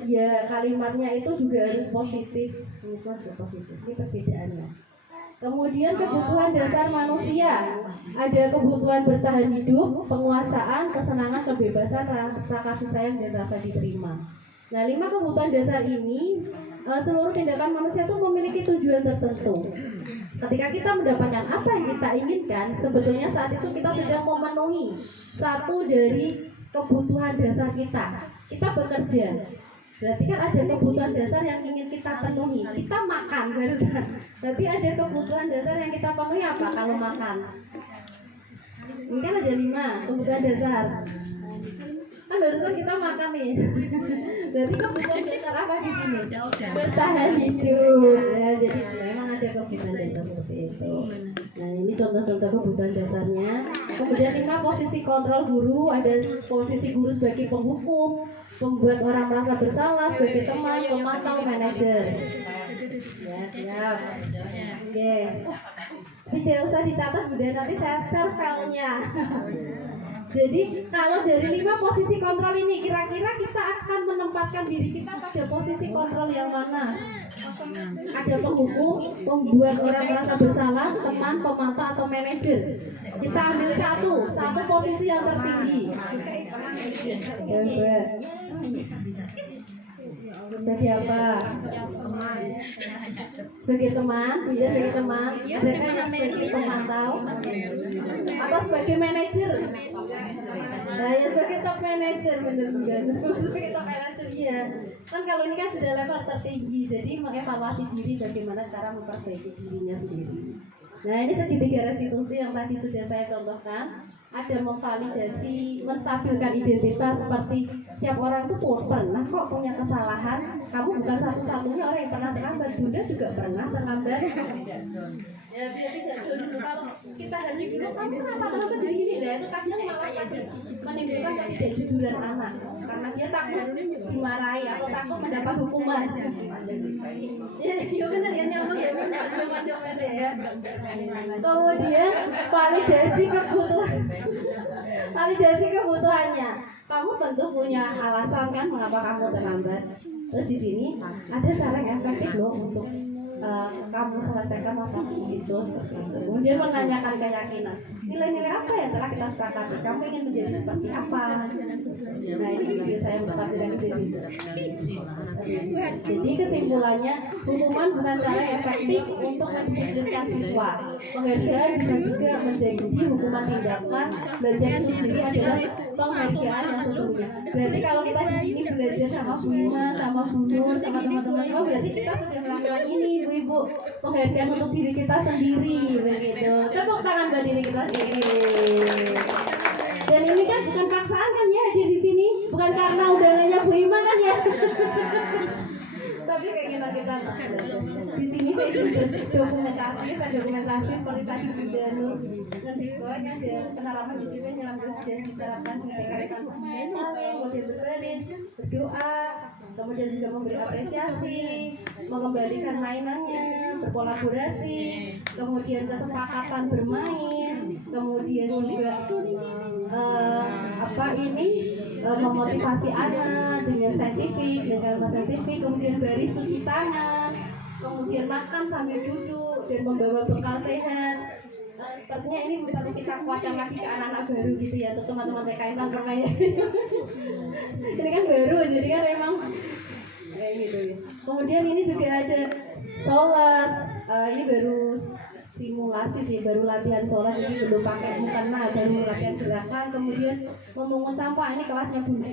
Ya kalimatnya itu juga harus positif. Ini juga positif. Ini perbedaannya. Kemudian kebutuhan dasar manusia, ada kebutuhan bertahan hidup, penguasaan, kesenangan, kebebasan, rasa kasih sayang dan rasa diterima. Nah, 5 kebutuhan dasar ini seluruh tindakan manusia itu memiliki tujuan tertentu. Ketika kita mendapatkan apa yang kita inginkan, sebetulnya saat itu kita sudah memenuhi satu dari kebutuhan dasar kita. Kita bekerja, berarti kan ada kebutuhan dasar yang ingin kita penuhi. Kita makan barusan, berarti ada kebutuhan dasar yang kita penuhi apa kalau makan? Ini kan ada 5 kebutuhan dasar. Kan barusan kita makan nih. Berarti kebutuhan dasar apa di sini? Bertahan hidup. Ya, jadi memang ada kebutuhan dasar seperti itu. Nah, ini contoh-contoh kebutuhan dasarnya. Kemudian 5 posisi kontrol guru, ada posisi guru sebagai penghukum, membuat orang merasa bersalah, sebagai teman, pemantau, manajer. Ya, siap. Oke. Tidak usah dicatat, Bunda, nanti saya share filenya. Jadi kalau dari 5 posisi kontrol ini kira-kira kita akan menempatkan diri kita pada posisi kontrol yang mana? Ada penghukum, membuat orang merasa bersalah, teman, pemantau atau manajer. Kita ambil satu posisi yang tertinggi. Sebagai apa? Sebagai teman, dia sebagai teman. Mereka yang sebagai pemantau atau sebagai manajer. Nah, ya sebagai top manager bener-bener. Sebagai top manager iya. Kan kalau ini kan sudah level tertinggi, jadi mengevaluasi diri bagaimana cara memperbaiki dirinya sendiri. Nah, ini segitiga restitusi yang tadi sudah saya contohkan. Ada memvalidasi, menstabilkan identitas, seperti setiap orang itu pernah kok punya kesalahan. Kamu bukan satu-satunya orang yang pernah terlambat. Bunda juga pernah terlambat. Ya biar tidak dulu, kalau kita hadir dulu, kamu kenapa terlambat begini lah, itu kadang malah kadang menimbulkan ketidakjujuran anak karena dia takut dimarahi atau takut mendapat hukuman. Ya benar ya, nyambung ya, macam-macam ya. Kemudian validasi kebutuhannya. Kamu tentu punya alasan kan mengapa kamu terlambat. Terus di sini ada cara yang efektif loh untuk kamu selesaikan masalah itu. Kemudian menanyakan keyakinan, nilai-nilai apa yang telah kita sepakati, kamu ingin menjadi seperti apa. Nah, ini video saya menstabilkan identitas. Jadi kesimpulannya, hukuman bukan cara yang efektif untuk mendisiplinkan siswa. Penghargaan bisa juga menjadi hukuman tindakan. Belajar itu sendiri adalah penghargaan yang sesungguhnya. Berarti kalau kita di sini belajar sama Bu Ima, sama Bu Nur, sama teman-teman semua, berarti kita sudah melakukan ini, ibu-ibu, penghargaan untuk diri kita sendiri, begitu. Tepuk tangan buat diri kita sendiri. Dan ini kan bukan paksaan kan ya hadir di sini, bukan karena undangannya Bu Ima kan ya. Tapi keinginan kita di sini saya dokumentasi seperti tadi Bunda Nur ngendikonya dan penerapan disiplin dalam sudah diterapkan dikaitan kemudian berbaris, berdoa, kemudian juga memberi apresiasi, mengembalikan mainannya, berkolaborasi, kemudian kesepakatan bermain, kemudian juga memotivasi anak dengan saintifik, dengan saintifik, kemudian baris cuci tangan, kemudian makan sambil duduk dan membawa bekal sehat. Sepertinya ini perlu kita kuatkan lagi ke anak-anak baru gitu ya, untuk teman-teman TK yang pernah ya. Ini kan baru, jadi kan memang kayak gitu ya. Kemudian ini juga ada sholat, ini baru simulasi sih, baru latihan sholat, ini belum pakai mukena, baru latihan gerakan. Kemudian memungut sampah, ini kelasnya Bunda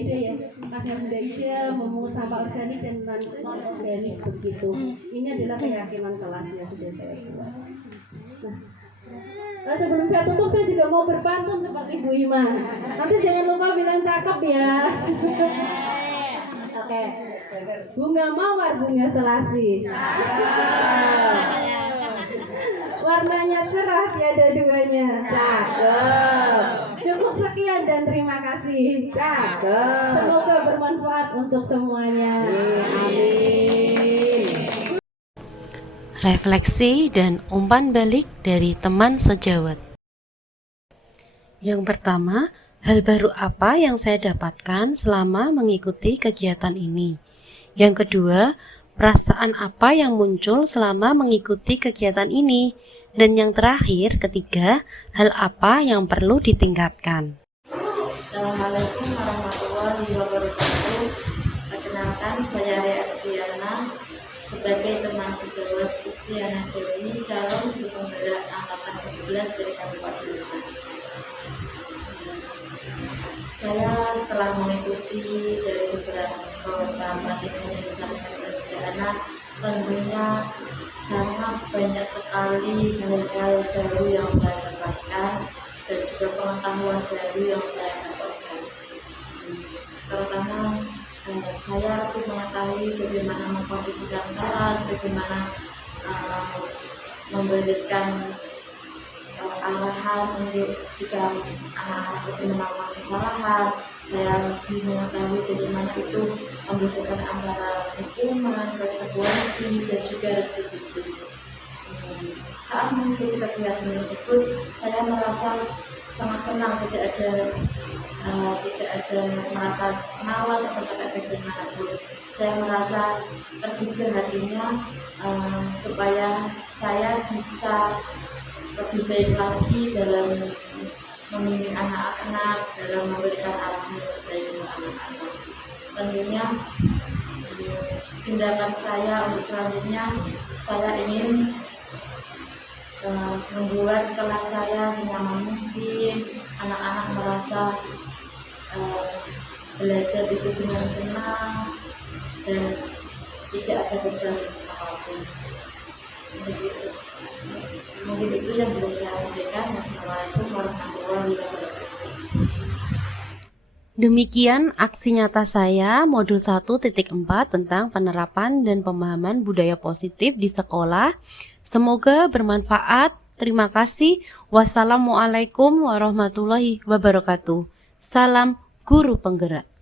Ida ya, kelasnya Bunda Ida, memungut sampah organik dan non organik begitu. Ini adalah keyakinan kelasnya sudah saya buat. Nah, sebelum saya tutup saya juga mau berpantun seperti Bu Ima. Nanti jangan lupa bilang cakep ya. Oke. Bunga mawar, bunga selasi. Warnanya cerah, tiada duanya. Cakep. Cukup sekian dan terima kasih. Cakep. Semoga bermanfaat untuk semuanya. Amin. Refleksi dan umpan balik dari teman sejawat. Yang pertama, hal baru apa yang saya dapatkan selama mengikuti kegiatan ini? Yang kedua, perasaan apa yang muncul selama mengikuti kegiatan ini? Dan yang terakhir, ketiga, hal apa yang perlu ditingkatkan? Assalamualaikum warahmatullahi wabarakatuh. Perkenalkan, saya Rea Kristiana sebagai teman sejawat Kustiana Dewi, calon guru penggerak angkatan ke-11 dari Kabupaten Lebak. Saya setelah mengikuti dari beberapa pelatihan yang disampaikan kepada anak, tentunya sangat banyak sekali hal-hal baru yang saya dapatkan dan juga pengetahuan baru yang saya dapatkan. Terutama saya lebih mengetahui bagaimana mengkondisikan kelas, bagaimana memberikan arahan untuk jika anak-anak itu melakukan kesalahan. Saya lebih mengetahui bagaimana itu membedakan antara hukuman, konsekuensi, dan juga restitusi. Saat mengikuti kegiatan tersebut, saya merasa sangat senang, tidak ada merasa malas atau sampai bagaimanapun. Saya merasa tergugah hatinya supaya saya bisa lebih baik lagi dalam membimbing anak-anak, dalam memberikan arahan yang terbaik untuk anak-anak. Tentunya tindakan saya untuk selanjutnya, saya ingin membuat kelas saya senyaman mungkin, anak-anak merasa belajar itu dengan senang dan tidak ada beban apapun. Begitu. Mungkin itu yang bisa saya sampaikan. Wassalamualaikum warahmatullahi wabarakatuh. Demikian aksi nyata saya modul 1.4 tentang penerapan dan pemahaman budaya positif di sekolah. Semoga bermanfaat. Terima kasih. Wassalamualaikum warahmatullahi wabarakatuh. Salam guru penggerak.